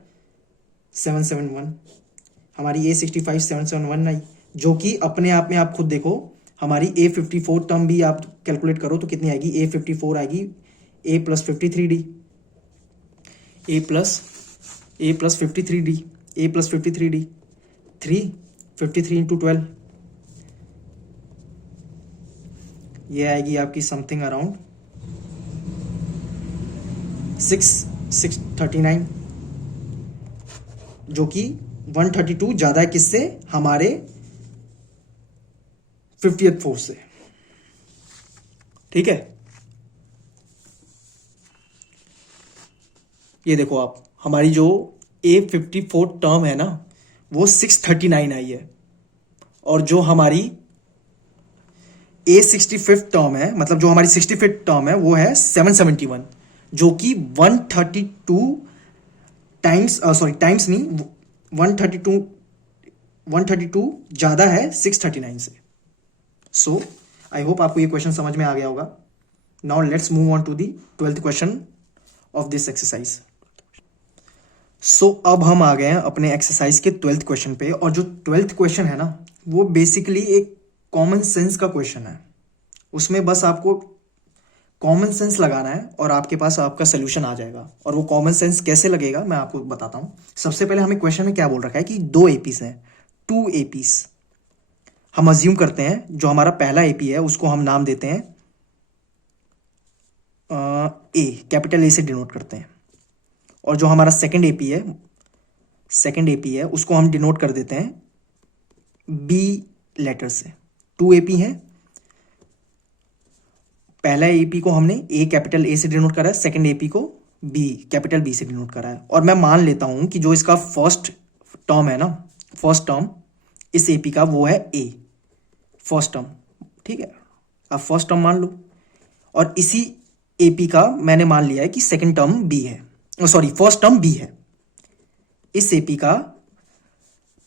771। हमारी A65 771 आई, जो कि अपने आप में आप खुद देखो, हमारी A54 टर्म भी आप कैलकुलेट करो तो कितनी आएगी, A54 आएगी a plus 53d, a plus 53d, a plus 53d 3 53 into 12, ये आएगी आपकी समथिंग अराउंड 639, जो कि 132 ज्यादा है किससे, हमारे 50th फोर्स से, ठीक है। ये देखो आप, हमारी जो A54 टर्म है ना वो 639 आई है, और जो हमारी A65 टर्म है, मतलब जो हमारी 65th टर्म है वो है 771, जो कि 132 टाइम्स, सॉरी टाइम्स नहीं, 132 ज्यादा है 639 से। सो आई होप आपको ये क्वेश्चन समझ में आ गया होगा। Now let's move on to the 12th question of this exercise. So अब हम आ गए हैं अपने एक्सरसाइज के 12th क्वेश्चन पे, और जो 12th क्वेश्चन है ना वो बेसिकली एक कॉमन सेंस का क्वेश्चन है। उसमें बस आपको कॉमन सेंस लगाना है और आपके पास आपका सोल्यूशन आ जाएगा। और वो कॉमन सेंस कैसे लगेगा मैं आपको बताता हूं। सबसे पहले हमें क्वेश्चन में क्या बोल रखा है कि 2 एपीस हैं, 2 एपीस। हम अज्यूम करते हैं जो हमारा पहला एपी है उसको हम नाम देते हैं ए, कैपिटल ए से डिनोट करते हैं, और जो हमारा सेकंड एपी है उसको हम डिनोट कर देते हैं बी लेटर से। 2 एपी हैं, पहला एपी को हमने ए कैपिटल ए से डिनोट करा है, सेकंड एपी को बी कैपिटल बी से डिनोट करा है। और मैं मान लेता हूं कि जो इसका फर्स्ट टर्म है ना, फर्स्ट टर्म इस एपी का वो है ए, फर्स्ट टर्म, ठीक है। आप फर्स्ट टर्म मान लो, और इसी एपी का मैंने मान लिया है कि सेकंड टर्म बी है, सॉरी फर्स्ट टर्म बी है। इस एपी का,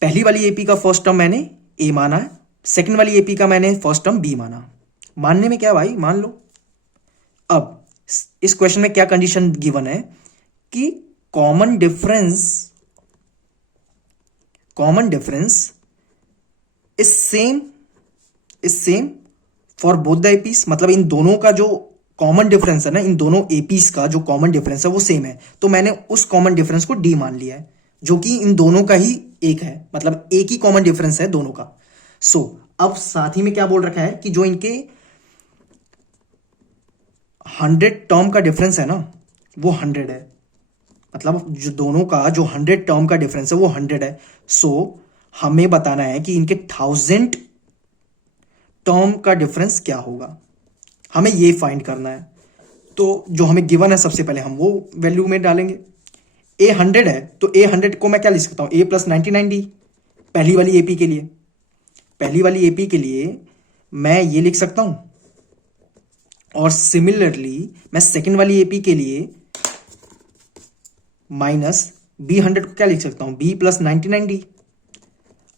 पहली वाली एपी का फर्स्ट टर्म मैंने ए माना है, सेकंड वाली एपी का मैंने फर्स्ट टर्म बी माना। मानने में क्या भाई, मान लो। अब इस क्वेश्चन में क्या कंडीशन गिवन है कि common difference is same for both the APs, मतलब इन दोनों का जो कॉमन डिफरेंस है ना, इन दोनों एपीज का जो कॉमन डिफरेंस है वो सेम है। तो मैंने उस कॉमन डिफरेंस को डी मान लिया है, जो कि इन दोनों का ही एक है, मतलब एक ही कॉमन डिफरेंस है दोनों का। सो अब साथ ही में क्या बोल रखा है कि जो इनके 100 टर्म का डिफरेंस है ना वो 100 है, मतलब जो दोनों का जो 100 टर्म का डिफरेंस है वो 100 है। सो हमें बताना है कि इनके 1000 टर्म का डिफरेंस क्या होगा, हमें ये फाइंड करना है। तो जो हमें गिवन है सबसे पहले हम वो वैल्यू में डालेंगे। ए 100 है तो ए 100 को मैं क्या लिख सकता हूं, ए प्लस 99D पहली वाली एपी के लिए। पहली वाली एपी के लिए मैं ये लिख सकता हूं, और सिमिलरली मैं सेकेंड वाली एपी के लिए माइनस बी 100 को क्या लिख सकता हूं, बी प्लस 99D।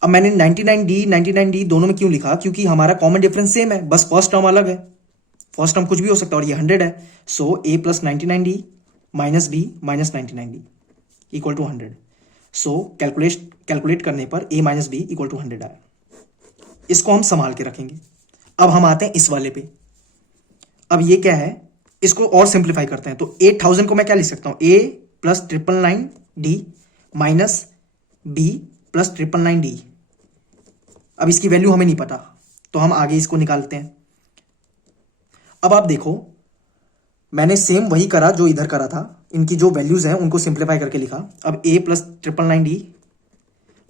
अब मैंने 99D दोनों में क्यों लिखा, क्योंकि हमारा कॉमन डिफरेंस सेम है, बस फर्स्ट टर्म अलग है। फर्स्ट टर्म कुछ भी हो सकता है और ये 100 है। So A plus 99D minus B minus 99D equal to 100। So calculate करने पर A minus B equal to 100 आया। इसको हम संभाल के रखेंगे। अब हम आते हैं इस वाले पे। अब ये क्या है, इसको और सिंप्लीफाई करते हैं। तो 8000 को मैं क्या लिख सकता हूं, A plus 999D minus B plus 999D। अब इसकी वैल्यू हमें नहीं पता तो हम आगे इसको निकालते हैं। अब आप देखो, मैंने सेम वही करा जो इधर करा था, इनकी जो वैल्यूज हैं उनको सिंप्लीफाई करके लिखा। अब A plus 999D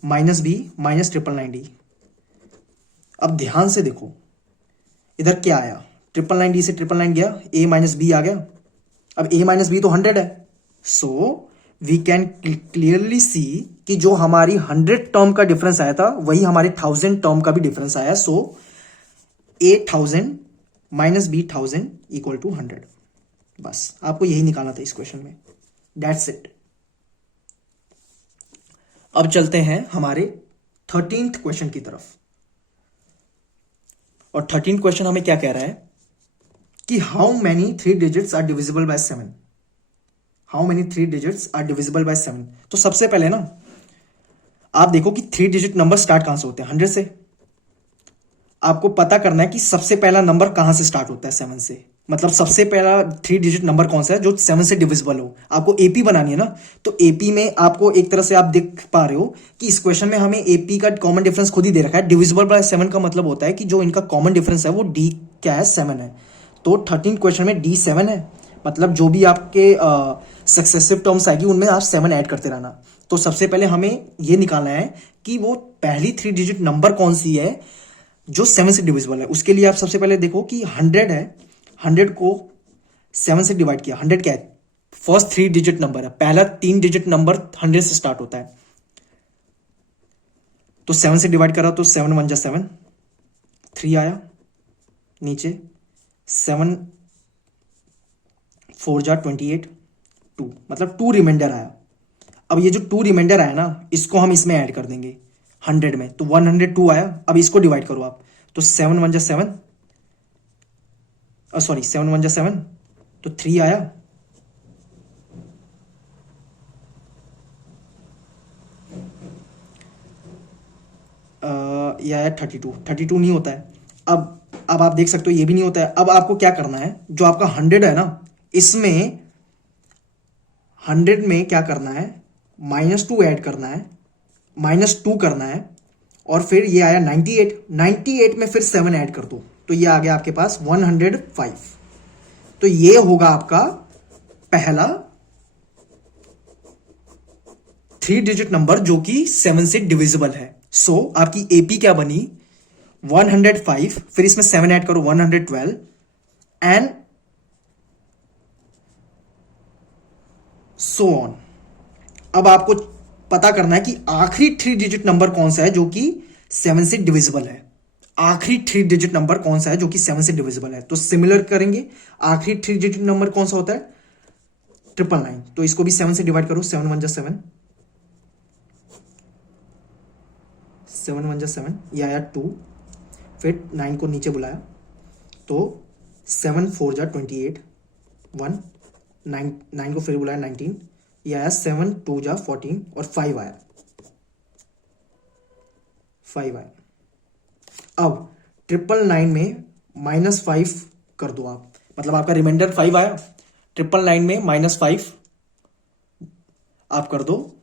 minus B minus 999D। अब ध्यान से देखो इधर क्या आया, 999D से 999 गया, ए माइनस बी आ गया। अब ए माइनस बी तो 100 है। So we can clearly see कि जो हमारी 100 टर्म का डिफरेंस आया था वही हमारे 1000 टर्म का भी डिफरेंस आया। सो ए 1000 माइनस बी 1000 इक्वल टू 100। बस आपको यही निकालना था इस क्वेश्चन में, दैट्स इट। अब चलते हैं हमारे 13th क्वेश्चन की तरफ। और 13th क्वेश्चन हमें क्या कह रहा है कि how many 3 digits are divisible by 7। How many 3 digits are divisible by 7। तो सबसे पहले ना आप देखो कि 3 डिजिट नंबर स्टार्ट कहां से होते हैं, 100 से। आपको पता करना है कि सबसे पहला नंबर कहां से स्टार्ट होता है, 7 से। मतलब सबसे पहला 3 डिजिट नंबर कौन सा है जो 7 से डिविजिबल हो। आपको एपी बनानी है ना, तो एपी में आपको एक तरह से आप देख पा रहे हो कि इस क्वेश्चन में हमें एपी का कॉमन डिफरेंस खुद ही दे रखा है। डिविजिबल बाय 7 का मतलब होता है कि जो इनका कॉमन डिफरेंस है वो डी क्या है, 7 है। तो 13 क्वेश्चन में डी 7 है, मतलब जो भी आपके सक्सेसिव टर्म्स आएगी उनमें आप 7 ऐड करते रहना। तो सबसे पहले हमें ये निकालना है कि वो पहली 3 डिजिट नंबर कौन सी है जो 7 से डिविजिबल है। उसके लिए आप सबसे पहले देखो कि 100 है, 100 को 7 से डिवाइड किया। 100 क्या है, फर्स्ट 3 डिजिट नंबर है, पहला 3 डिजिट नंबर 100 से स्टार्ट होता है। तो 7 से डिवाइड करा तो 7 1 जा 7, 3 आया नीचे, 7 4 जा 28, 2, मतलब 2 रिमाइंडर आया। अब ये जो 2 रिमाइंडर आया ना, इसको हम इसमें ऐड कर देंगे 100 में, तो 102 आया। अब इसको डिवाइड करो आप, तो 7 1 जा 7, सॉरी 7 1 जा 7, तो 3 आया। ये आया 32 नहीं होता है। अब आप देख सकते हो ये भी नहीं होता है। अब आपको क्या करना है, जो आपका 100 है ना, इसमें 100 में क्या करना है, -2 ऐड करना है, -2 करना है। और फिर ये आया 98 में फिर 7 ऐड कर दो, तो ये आ गया आपके पास 105। तो ये होगा आपका पहला 3 डिजिट नंबर जो कि 7 से डिविजिबल है। सो आपकी एपी क्या बनी, 105, फिर इसमें 7 ऐड करो 112, एंड सो ऑन। अब आपको पता करना है कि आखिरी 3 डिजिट नंबर कौन सा है जो कि 7 से डिविजिबल है। आखिरी 3 डिजिट नंबर कौन सा है जो कि 7 से डिविजिबल है। तो सिमिलर करेंगे, आखिरी 3 डिजिट नंबर कौन सा होता है, 999। तो इसको भी 7 से डिवाइड करो, 7 1 जा 7, 7 1 जा 7, ये आया 2, फिर 9 को नीचे बुलाया तो 7 4 जा 28, 1 9 9 को फिर बुलाया 19, ये आया 7 2 जा 14 और 5 आया, 5 आया। अब 999 में -5 कर दो आप, मतलब आपका रिमाइंडर 5 आया, 999 में -5 आप कर दो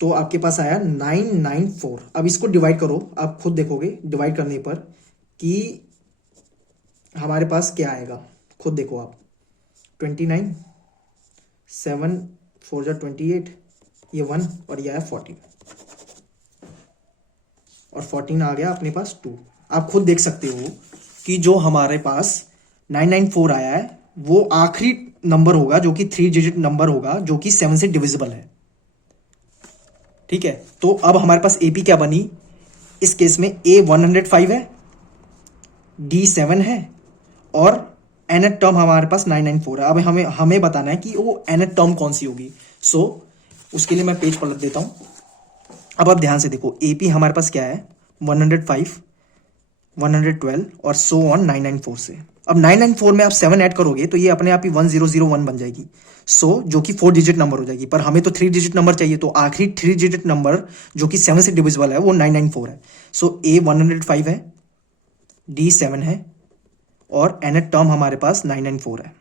तो आपके पास आया 994। अब इसको डिवाइड करो, आप खुद देखोगे डिवाइड करने पर कि हमारे पास क्या आएगा, खुद देखो आप, 29, 7 4 जा 28, ये 1 और ये आया 14, और 14 आ गया अपने पास 2। आप खुद देख सकते हो कि जो हमारे पास 994 आया है वो आखिरी नंबर होगा जो कि 3 डिजिट नंबर होगा जो कि 7 से डिविजिबल है। ठीक है, तो अब हमारे पास एपी क्या बनी, इस केस में ए 105 है, डी 7 है और एनथ टर्म हमारे पास 994 है। अब हमें बताना है कि वो एनथ टर्म कौन सी होगी। सो उसके लिए मैं पेज पलट देता हूं। अब आप ध्यान से देखो, एपी हमारे पास क्या है, 105, 112 और सो ऑन 994 से। अब 994 में आप 7 ऐड करोगे तो ये अपने आप ही 1001 बन जाएगी, जो कि 4 डिजिट नंबर हो जाएगी। पर हमें तो 3 डिजिट नंबर चाहिए, तो आखिरी 3 डिजिट नंबर जो कि 7 से डिविजिबल है वो 994 है। सो ए 105 है, डी 7 है और nth टर्म हमारे पास 994 है।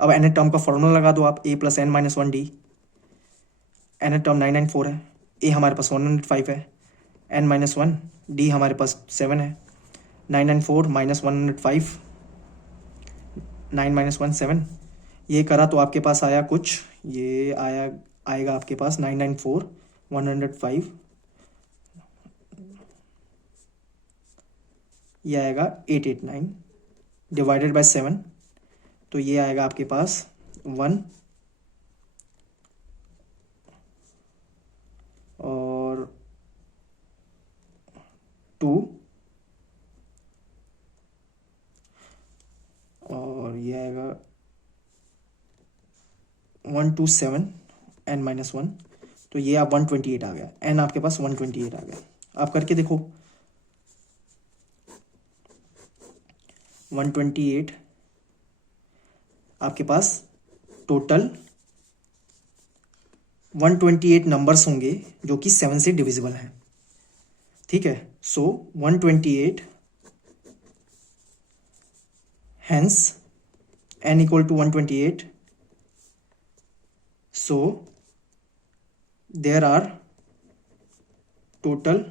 अब nth टर्म का फॉर्मूला लगा दो आप, a plus n minus 1 D. nth term 994 है, a हमारे पास 105 है, n माइनस 1, d हमारे पास 7 है, 994 माइनस 105, 9 माइनस 1 7, ये करा तो आपके पास आया कुछ, ये आएगा आपके पास 994 105, ये आएगा 889 डिवाइडेड बाय 7, तो ये आएगा आपके पास 1 और 2 और ये आएगा 127 n माइनस 1, तो ये आप 128 आ गया, n आपके पास 128 आ गया। आप करके देखो, 128 आपके पास टोटल 128 नंबर्स होंगे जो कि 7 से डिविजिबल हैं। ठीक है, सो 128 hence n equal to 128, so there are total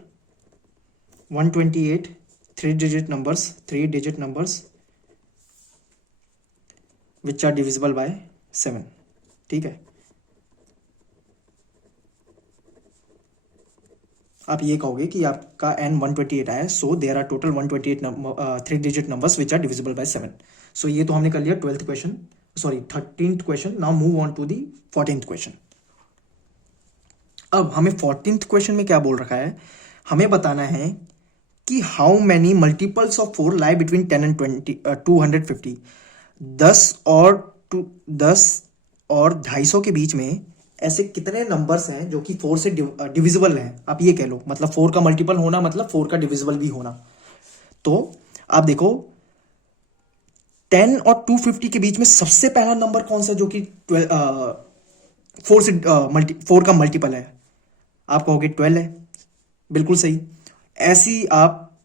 128 3 digit numbers which are divisible by 7। ठीक है, आप ये कहोगे कि आपका n 128 आया, so there are total 128 3 digit numbers which are divisible by 7। So ये तो हमने कर लिया 12th question, sorry 13th question. Now move on to the 14th question. अब हमें 14th क्वेश्चन में क्या बोल रखा है, हमें बताना है कि how many multiples of 4 lie between 10 and 250। 10 और 250 के बीच में ऐसे कितने नंबर्स हैं जो कि 4 से डिविजिबल हैं। आप ये कह लो, मतलब 4 का मल्टीपल होना मतलब 4 का डिविजिबल भी होना। तो आप देखो 10 और 250 के बीच में सबसे पहला नंबर कौन सा जो कि 4 का मल्टीपल है। आप कहोगे 12 है, बिल्कुल सही। ऐसी आप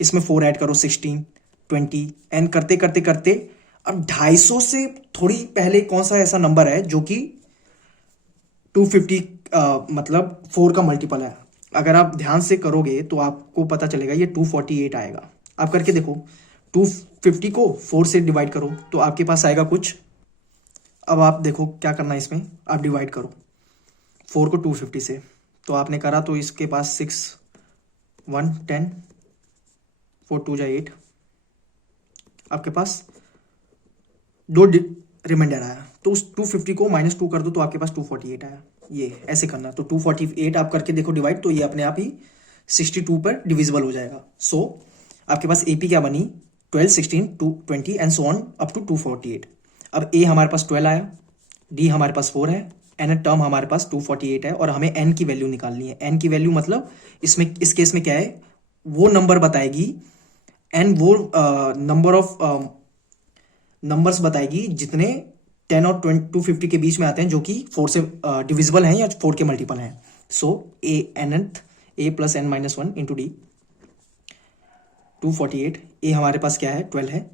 इसमें 4 ऐड करो, 16 20 एंड करते करते करते अब 250 से थोड़ी पहले कौन सा ऐसा नंबर है जो कि 250 मतलब 4 का मल्टीपल है। अगर आप ध्यान से करोगे तो आपको पता चलेगा ये 248 आएगा। आप करके देखो, 250 को 4 से डिवाइड करो तो आपके पास आएगा कुछ। अब आप देखो क्या करना है, इसमें आप डिवाइड करो 4 को 250 से, तो आपने करा तो इसके पास 6 1 10 4 2 जा 8, आपके पास 2 रिमाइंडर आया। तो उस 250 को -2 कर दो तो आपके पास 248 आया। ये ऐसे करना, तो 248 आप करके देखो डिवाइड, तो ये अपने आप ही 62 पर डिविजिबल हो जाएगा। सो आपके पास AP क्या बनी, 12, 16, 20 and so on up to 248। अब A हमारे पास 12 आया, D हमारे पास 4 है, nth टर्म हमारे पास 248 है और हमें n की वैल्यू निकालनी है। n की वैल्यू मतलब इसमें इस केस में क्या है, वो नंबर बताएगी, n वो नंबर ऑफ नंबर्स बताएगी जितने 10 और 250 के बीच में आते हैं, जो कि 4 से डिविजिबल हैं या 4 के मल्टीपल हैं। सो a nth a plus n minus 1 into D 248। a हमारे पास क्या है, 12 है,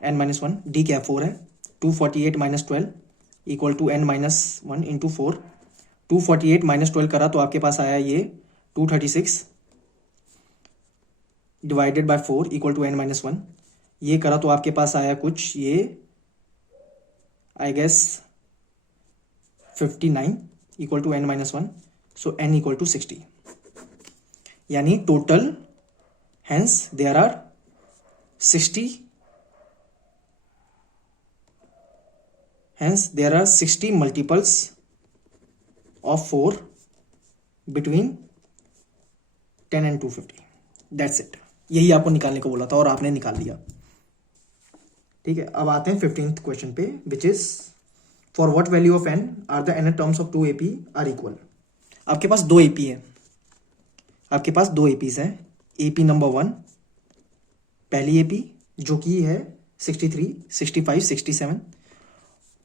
n माइनस 1, डी क्या है, 4 है, 248 minus 12 equal to n minus 1 into 4। 248 minus 12 करा तो आपके पास आया ये 236 divided by 4 equal to n minus 1। ये करा तो आपके पास आया कुछ ये I guess 59 equal to n minus 1। So n equal to 60, यानी total hence there are 60, hence there are 60 multiples of 4 between 10 and 250। that's it, यही आपको निकालने को बोला था और आपने निकाल लिया। ठीक है, अब आते हैं 15th क्वेश्चन पे, which is for what value of n are the nth terms of 2 AP are equal. आपके पास 2 AP है, आपके पास 2 APs हैं। AP नंबर 1 पहली AP जो कि है 63, 65, 67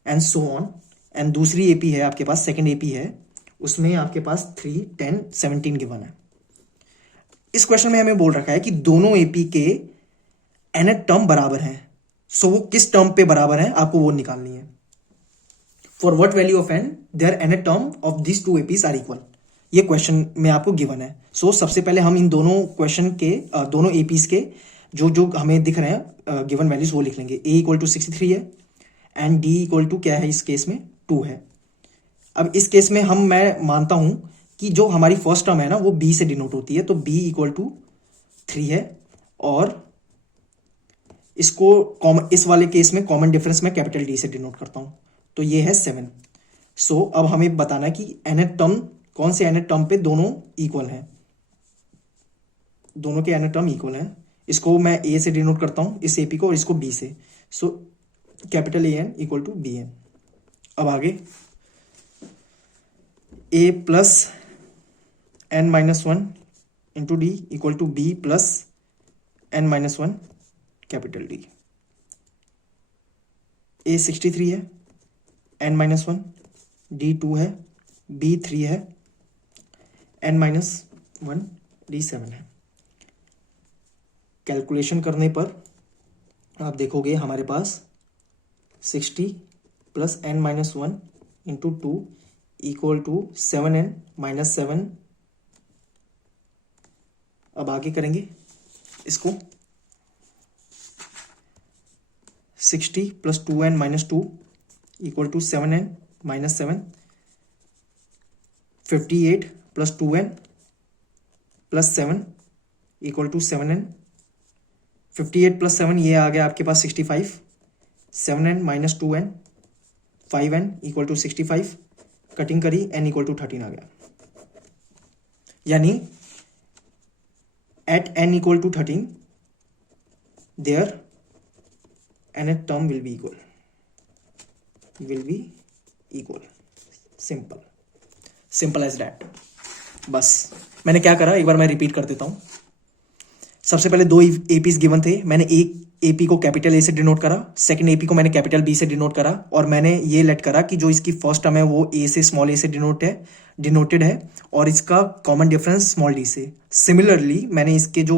एंड सो ऑन, एंड दूसरी AP है आपके पास, सेकंड AP है, उसमें आपके पास 3, 10, 17 गिवन है। इस क्वेश्चन में हमें बोल रखा है कि दोनों AP के nth टर्म बराबर हैं। सो वो किस टर्म पे बराबर है आपको वो निकालनी है। For what value of n there nth term of this 2 APs are equal, ये क्वेश्चन में आपको गिवन है। सो सबसे पहले हम इन दोनों क्वेश्चन के दोनों APs के जो जो हमें दिख रहे हैं गिवन वैल्यूज वो लिख लेंगे। A इक्वल टू 63 है एंड D इक्वल टू क्या है इस केस में 2 है। अब इस केस में मैं मानता हूं कि जो हमारी फर्स्ट टर्म है ना वो B से डिनोट होती है, तो B इक्वल टू 3 है और इसको इस वाले केस में कॉमन डिफरेंस में कैपिटल D से डिनोट करता हूं, तो ये है 7। सो अब हमें बताना है कि nth टर्म कौन से nth टर्म पे दोनों इक्वल हैं, दोनों के nth टर्म इक्वल हैं। इसको मैं A से डिनोट करता हूं इस AP को और इसको B से। So capital AN equal to BN। अब आगे A plus n minus 1 into D equal to B plus n minus 1 capital D। A 63 है, n माइनस 1, D 2 है, B 3 है, n माइनस 1, D 7 है। कैलकुलेशन करने पर आप देखोगे हमारे पास 60 plus n minus 1 into 2 equal to 7n minus 7। अब आगे करेंगे इसको, 60 plus 2n minus 2 equal to 7n minus 7। 58 plus 2n plus 7 equal to 7n। 58 plus 7 ये आ गया आपके पास 65। 7n minus 2n 5n equal to 65। Cutting करी n इक्वल टू 13 आ गया, यानी at n equal to 13 there nth term will be equal. Simple as that. बस मैंने क्या करा, एक बार मैं रिपीट कर देता हूं। सबसे पहले 2 APs गिवन थे, मैंने एक AP को कैपिटल A से डिनोट करा, सेकंड AP को मैंने कैपिटल B से डिनोट करा और मैंने ये लेट करा कि जो इसकी फर्स्ट टर्म है वो A से स्मॉल a से डिनोटेड है और इसका कॉमन डिफरेंस स्मॉल d से। सिमिलरली मैंने इसके जो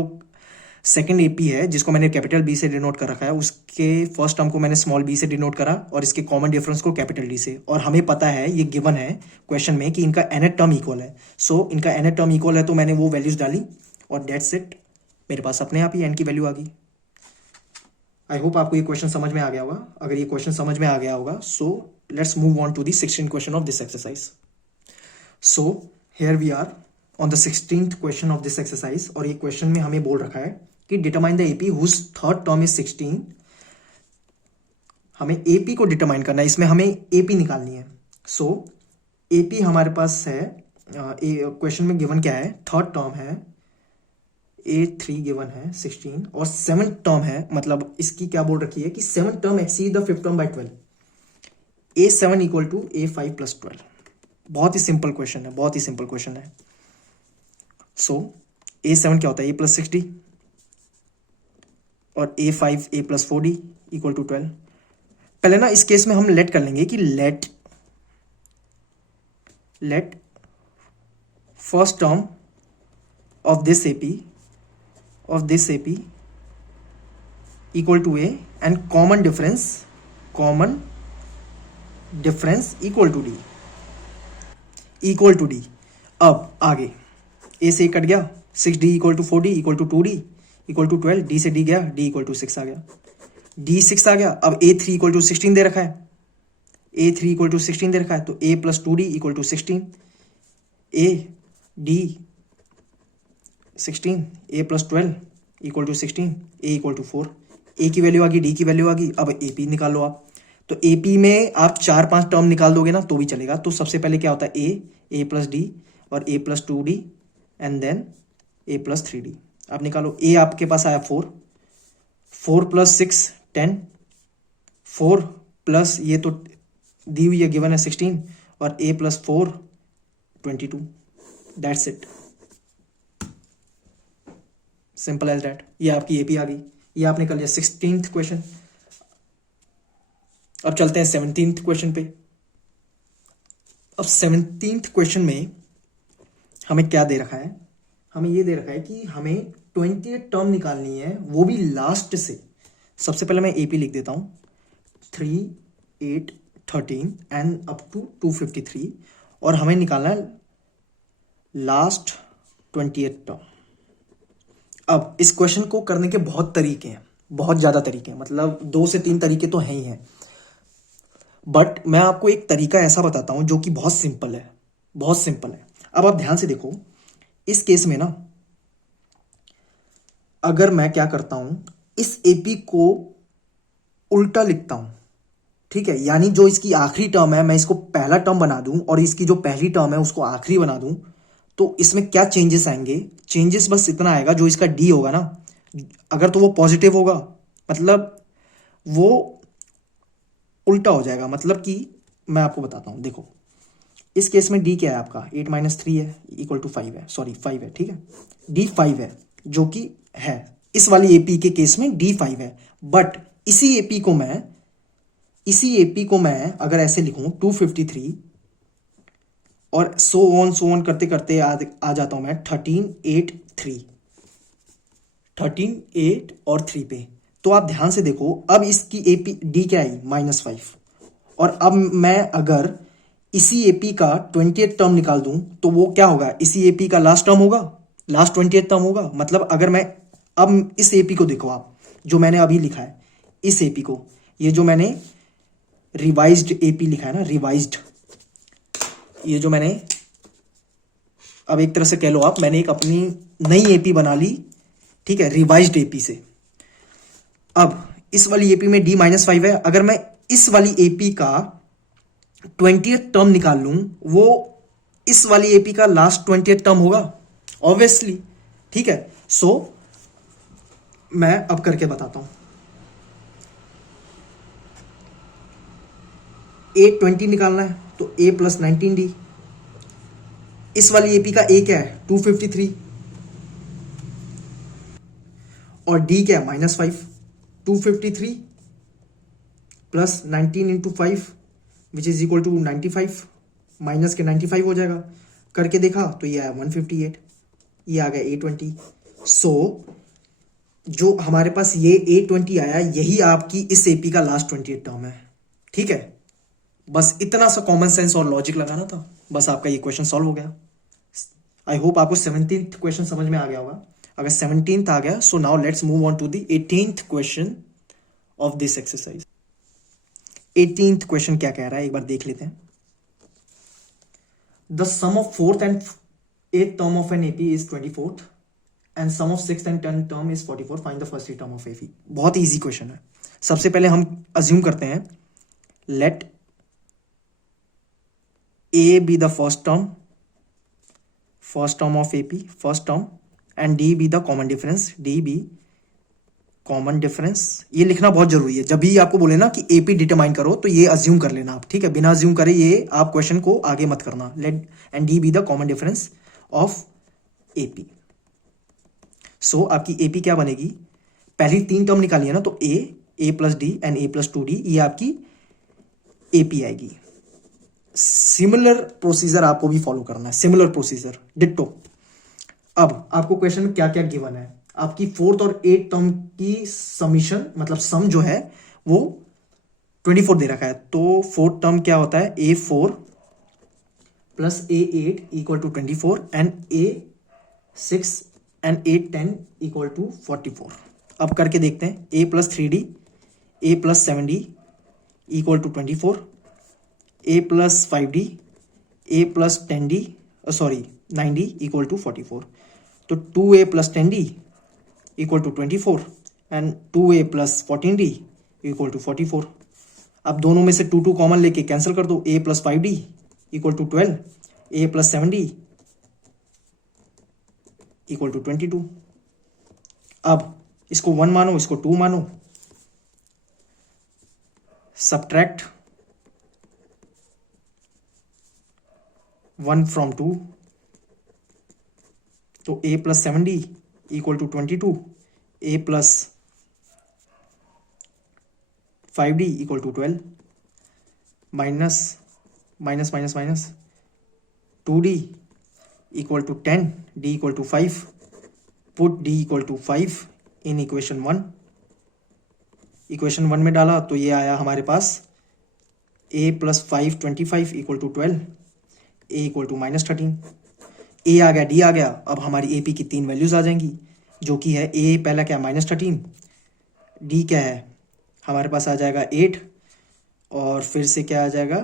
सेकंड AP है जिसको मैंने कैपिटल B से डिनोट कर रखा है उसके फर्स्ट टर्म को मैंने स्मॉल b से डिनोट करा और इसके कॉमन डिफरेंस को कैपिटल D से। और हमें पता है ये गिवन है क्वेश्चन में कि इनका nth टर्म इक्वल है। सो इनका nth टर्म इक्वल है तो मैंने वो वैल्यूज डाली और दैट्स इट, मेरे पास अपने आप ही n की वैल्यू आ गई। आई होप आपको ये क्वेश्चन समझ में आ गया होगा। अगर ये क्वेश्चन समझ में आ गया होगा so let's move on to the 16th question of this exercise. So here we are on the 16th question of this exercise और ये क्वेश्चन में हमें बोल रखा है कि determine the AP whose third term is 16। हमें AP को डिटरमाइन करना है, इसमें हमें AP निकालनी है। सो AP हमारे पास है, क्वेश्चन में गिवन क्या है, थर्ड टर्म है A3 गिवन है 16 और 7 टर्म है, मतलब इसकी क्या बोल रखी है कि 7 term exceed the 5th term by 12, A7 equal to A5 plus 12। बहुत ही सिंपल क्वेश्चन है, बहुत ही सिंपल क्वेश्चन है। सो A7 क्या होता है, A प्लस 6D और A5 A plus 4D equal to 12। पहले ना इस केस में हम लेट कर लेंगे कि let first term of this AP equal to A and common difference equal to D। अब आगे A से कट गया, 6D equal to 4D equal to 2D equal to 12, D से D गया, D इक्वल टू 6 आ गया, D 6 आ गया। अब A3 इक्वल टू 16 दे रखा है, A3 इक्वल टू 16 दे रखा है, तो A plus 2D equal to 16, A D 16, A plus 12 equal to 16, A equal to 4। A की वैल्यू आ गई, D की वैल्यू आ गई। अब AP निकाल लो आप, तो AP में आप 4-5 टर्म निकाल दोगे ना तो भी चलेगा। तो सबसे पहले क्या होता है, A प्लस D और A plus 2D and then A plus 3D। आप निकालो, A आपके पास आया 4 प्लस 6 10, 4 प्लस ये तो दी हुई है गिवन है 16 और A plus 4 22। That's it, simple as that. ये आपकी AP आ गई, ये आपने कर लिया 16th क्वेश्चन। अब चलते हैं 17th क्वेश्चन पे। अब 17th क्वेश्चन में हमें क्या दे रखा है, हमें ये दे रखा है कि हमें 20th टर्म निकालनी है, वो भी लास्ट से। सबसे पहले मैं AP लिख देता हूं, 3 8 13 एंड अप टू 253, और हमें निकालना है लास्ट 20th टर्म। अब इस क्वेश्चन को करने के बहुत तरीके हैं, बहुत ज्यादा तरीके हैं, मतलब 2 से 3 तरीके तो हैं ही हैं, बट मैं आपको एक तरीका ऐसा बताता हूं जो कि बहुत सिंपल है, बहुत सिंपल है। अब आप ध्यान से देखो, इस केस में ना अगर मैं क्या करता हूं, इस AP को उल्टा लिखता हूं, ठीक है, यानी जो इसकी आखिरी टर्म है मैं इसको पहला टर्म बना दूं और इसकी जो पहली टर्म है उसको आखिरी बना दूं, तो इसमें क्या चेंजेस आएंगे, चेंजेस बस इतना आएगा, जो इसका D होगा ना, अगर तो वो पॉजिटिव होगा, मतलब वो उल्टा हो जाएगा। मतलब कि मैं आपको बताता हूं, देखो इस केस में D क्या है आपका, 8 माइनस 3 है इक्वल टू 5 है, सॉरी 5 है, ठीक है, D 5 है, जो कि है इस वाली AP के केस में D 5 है। बट इसी AP को मैं अगर ऐसे लिखूं 253 और सो ऑन करते करते आ जाता हूं मैं 13 8 और 3 पे, तो आप ध्यान से देखो, अब इसकी AP D क्या आई, -5, और अब मैं अगर इसी AP का 20th टर्म निकाल दूं तो वो क्या होगा, इसी AP का लास्ट टर्म होगा, लास्ट 20th टर्म होगा। मतलब अगर मैं अब इस AP को देखो, आप जो मैंने अभी लिखा है, इस AP को, ये जो मैंने रिवाइज्ड AP लिखा है ना, रिवाइज्ड, ये जो मैंने अब एक तरह से कह लो आप, मैंने एक अपनी नई AP बना ली, ठीक है, रिवाइज्ड AP से। अब इस वाली AP में D -5 है, अगर मैं इस वाली AP का 20th टर्म निकाल लूं, वो इस वाली AP का लास्ट 20th टर्म होगा ऑब्वियसली, ठीक है। सो मैं अब करके बताता हूं, A 20 निकालना है तो A प्लस 19D, इस वाली AP का A क्या है 253 और D क्या है -5, 253 plus 19 into 5 which is equal to 95, minus के 95 हो जाएगा। करके देखा तो ये आया 158, ये आ गया A20। सो जो हमारे पास ये A20 आया, यही आपकी इस AP का लास्ट 20th टर्म है, ठीक है। बस इतना सा कॉमन सेंस और लॉजिक लगाना था, बस आपका ये क्वेश्चन सॉल्व हो गया। आई होप आपको 17th क्वेश्चन समझ में आ गया होगा। अगर 17th आ गया, so now let's move on to the 18th question of this exercise. 18th question क्या कह रहा है, एक बार देख लेते हैं। The sum of 4th and 8th term of an AP is 24th and sum of 6th and 10th term is 44, find the first term of AP। बहुत इजी क्वेश्चन है। सबसे पहले हम अज्यूम करते हैं, let A be the first term of AP, first term, and D be the common difference, d be common difference. ये लिखना बहुत जरूरी है, जब भी आपको बोले ना कि एपी डिटरमाइन करो तो ये अज्यूम कर लेना आप, ठीक है, बिना अज्यूम करे ये आप क्वेश्चन को आगे मत करना। Let and D be the common difference of AP. So आपकी एपी क्या बनेगी, पहली तीन टर्म निकाली है ना, तो A plus D and A plus 2d, ये आपकी एपी आएगी। सिमिलर प्रोसीजर आपको भी फॉलो करना है, सिमिलर प्रोसीजर डिट्टो। अब आपको क्वेश्चन में क्या क्या गिवन है, आपकी फोर्थ और एट टर्म की समीशन मतलब सम जो है वो 24 दे रखा है। तो फोर्थ टर्म क्या होता है, A4 plus A8 equal to 24 and A6 and A10 equal to 44। अब करके देखते हैं, A plus 3D, A plus 7D equal to 24, A plus 5D, A plus 10D, sorry 9D equal to 44। तो 2A plus 10D equal to 24 and 2A plus 14D equal to 44। अब दोनों में से 2 common लेके कैंसिल कर दो, A plus 5D equal to 12, A plus 7D equal to 22। अब इसको 1 मानो, इसको 2 मानो, सब्ट्रैक्ट 1 फ्रॉम 2, तो A plus 7D equal to 22, A plus 5D equal to 12, minus minus minus minus 2D equal to 10, D equal to 5, put D equal to 5 in equation 1। Equation 1 में डाला तो ये आया हमारे पास A plus 5 25 equal to 12, A equal to minus 13। A आ गया, D आ गया, अब हमारी AP की 3 वैल्यूज आ जाएंगी, जो कि है A पहला क्या माइनस 13, D क्या है हमारे पास आ जाएगा 8 और फिर से क्या आ जाएगा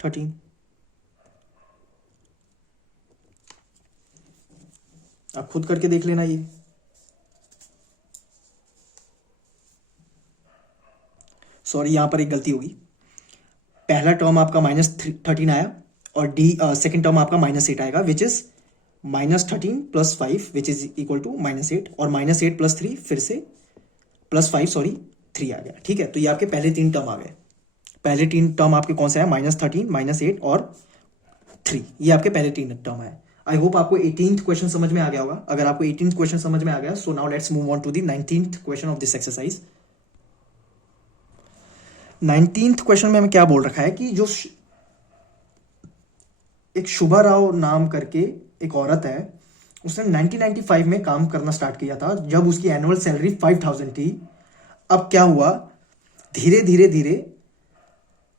13। आप खुद करके देख लेना। ये सॉरी यहां पर एक गलती होगी, पहला टर्म आपका -13 आया और डी सेकेंड टर्म आपका -8 आएगा, which is -13 plus 5 which is equal to -8, और -8 प्लस 3 फिर से प्लस 5 सॉरी 3 आ गया, ठीक है। तो ये आपके पहले 3 टर्म आ गए। पहले 3 टर्म आपके कौन से हैं, -13 -8 और 3, ये आपके पहले 3 टर्म है। आई होप आपको 18th क्वेश्चन समझ में आ गया होगा। अगर आपको 18th क्वेश्चन समझ में आ गया, so now let's move on to the 19th question of this exercise. 19th question में हमें क्या बोल रखा है कि जो एक शुभा राव नाम करके एक औरत है, उसने 1995 में काम करना स्टार्ट किया था, जब उसकी एनुअल सैलरी 5000 थी। अब क्या हुआ, धीरे धीरे धीरे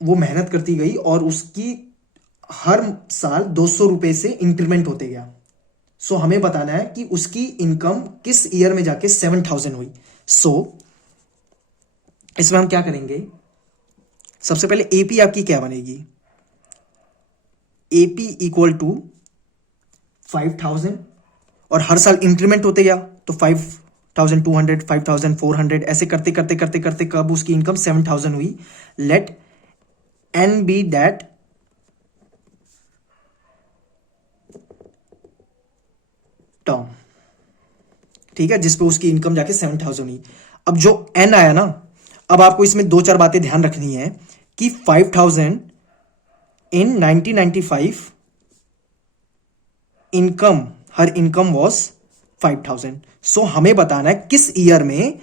वो मेहनत करती गई और उसकी हर साल 200 रुपए से इंक्रीमेंट होते गया। सो हमें बताना है कि उसकी इनकम किस ईयर में जाके 7000 हुई। सो इसमें हम क्या करेंगे, सबसे पहले एपी आपकी क्या बनेगी, एपी इक्वल टू 5000 और हर साल इंक्रीमेंट होते गया, तो 5200 5400 ऐसे करते करते करते करते कब उसकी इनकम 7000 हुई। Let n be that term, ठीक है, जिसपे उसकी इनकम जाके 7000 हुई। अब जो एन आया ना, अब आपको इसमें 2-4 बातें ध्यान रखनी है कि 5000 इन 1995 इनकम, हर इनकम वॉज 5000। सो हमें बताना है किस ईयर में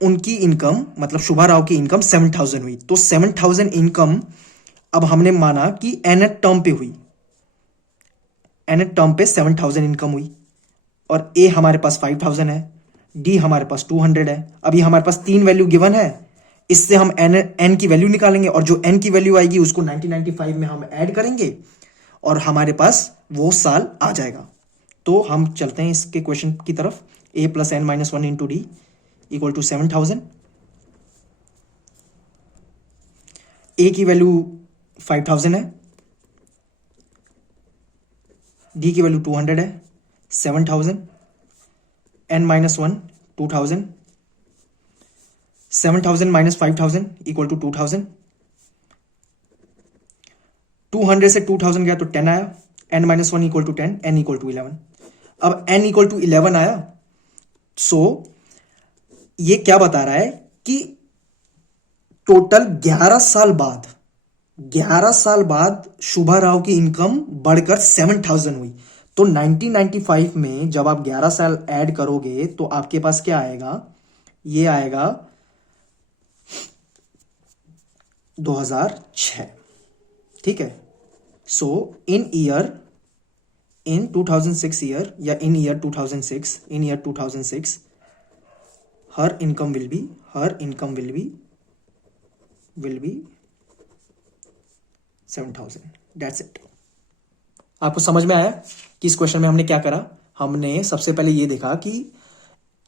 उनकी इनकम मतलब शुभा राव की इनकम 7000 हुई। तो 7000 इनकम अब हमने माना कि एनएट टर्म पे हुई, एनएट टर्म पे 7000 इनकम हुई, और ए हमारे पास 5000 है, डी हमारे पास 200 है। अभी हमारे पास 3 वैल्यू गिवन है, इससे हम एन की वैल्यू निकालेंगे और जो एन की वैल्यू आएगी उसको 1995 में हम ऐड करेंगे और हमारे पास वो साल आ जाएगा। तो हम चलते हैं इसके क्वेश्चन की तरफ। A plus N minus 1 into D equal to 7000। A की वैल्यू 5000 है, डी की वैल्यू 200 है, 7000, n minus 1 2000, 7000 minus 5000 equal to 2000। 200 से 2000 गया तो 10 आया, n minus 1 equal to 10, n equal to 11। अब n इक्वल टू 11 आया, सो ये क्या बता रहा है कि टोटल 11 साल बाद शुभा राव की इनकम बढ़कर 7,000 हुई। तो 1995 में जब आप 11 साल ऐड करोगे तो आपके पास क्या आएगा, ये आएगा 2006, ठीक है। सो इन 2006 ईयर या in year 2006 her income will be 7,000। That's it. आपको समझ में आया कि इस क्वेश्चन में हमने क्या करा? हमने सबसे पहले ये देखा कि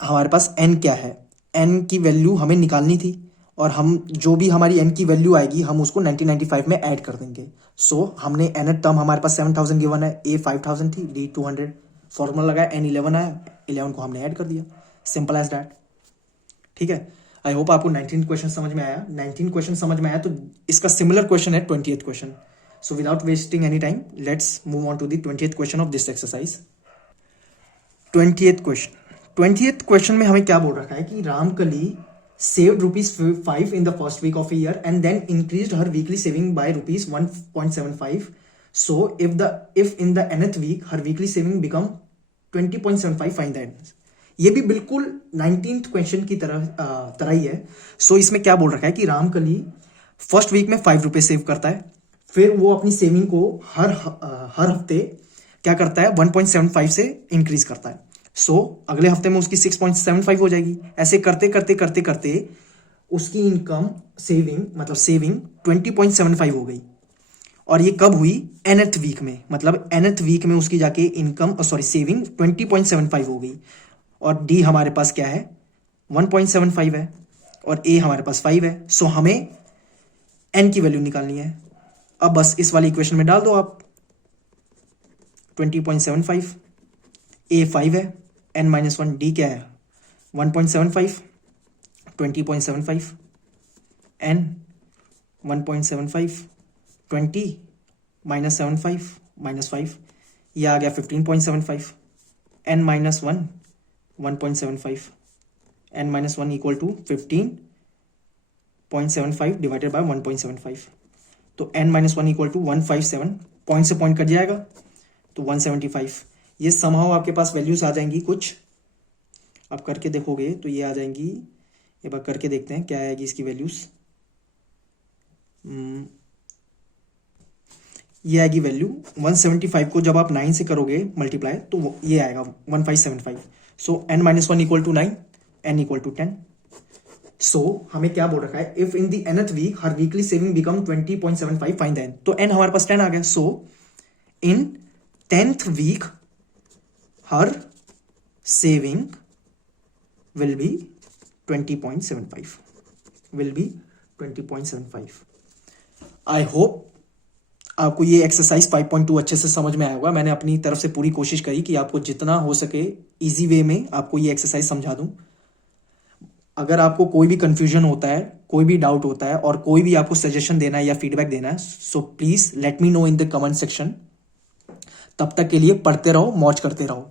हमारे पास n क्या है, n की वैल्यू हमें निकालनी थी और हम जो भी हमारी n की वैल्यू आएगी हम उसको 1995 में ऐड कर देंगे। सो हमने nth टर्म हमारे पास 7,000 गिवन है, a 5,000 थी, d 200, फॉर्मूला लगाया, n 11 आया, 11 को हमने ऐड कर दिया, सिंपल एज दैट, ठीक है। आई होप आपको 19 क्वेश्चन समझ में आया। 19 क्वेश्चन समझ में आया तो इसका सिमिलर क्वेश्चन है 20th question. So without wasting any time let's move on to the 20th question of this exercise. 20th question में हमें क्या बोल रखा है कि Ramkali saved ₹5 in the first week of a year and then increased her weekly saving by ₹1.75. So if in the nth week her weekly saving become 20.75, find the answer. ये भी बिल्कुल 19th क्वेश्चन की तरह ही है। सो इसमें क्या बोल रखा है कि रामकली फर्स्ट वीक में ₹5 सेव करता है, फिर वो अपनी सेविंग को हर हफ्ते क्या करता है 1.75 से इंक्रीज करता है। सो अगले हफ्ते में उसकी 6.75 हो जाएगी। ऐसे करते करते उसकी इनकम सेविंग 20.75 हो गई। और ये कब हुई? nth वीक में, मतलब nth वीक में उसकी जाके सेविंग 20.75 हो गई। और डी हमारे पास क्या है 1.75 है और ए हमारे पास 5 है। सो हमें n की वैल्यू निकालनी है। अब बस इस वाली इक्वेशन में डाल दो आप 20.75, ए 5 है, n माइनस 1, डी क्या है 1.75, 20.75, n 1.75, 20 माइनस 75 माइनस 5, ये आ गया 15.75, n minus 1 1.75, n minus 1 equal to 15.75 divided by 1.75। तो n minus 1 equal to 157, point से पॉइंट कट जाएगा तो 175। ये समहाउ आपके पास वैल्यूज आ जाएंगी कुछ, आप करके देखोगे तो ये आ जाएंगी। एक बार करके देखते हैं क्या आएगी इसकी वैल्यूज। ये आएगी वैल्यू 175 को जब आप 9 से करोगे मल्टीप्लाई तो ये आएगा 1575। सो n minus 1 equal to 9, n equal to 10। So हमें क्या बोल रखा है, if in the nth week her weekly saving become 20.75, find the n। तो n हमारे पास 10 आ गया। सो in 10th week her saving will be 20.75। I hope आपको ये एक्सरसाइज 5.2 अच्छे से समझ में आया होगा। मैंने अपनी तरफ से पूरी कोशिश करी कि आपको जितना हो सके इजी वे में आपको ये एक्सरसाइज समझा दूं। अगर आपको कोई भी कंफ्यूजन होता है, कोई भी डाउट होता है और कोई भी आपको सजेशन देना है या फीडबैक देना है, so please let me know in the comment section. तब तक के लिए पढ़ते रहो, मौज करते रहो।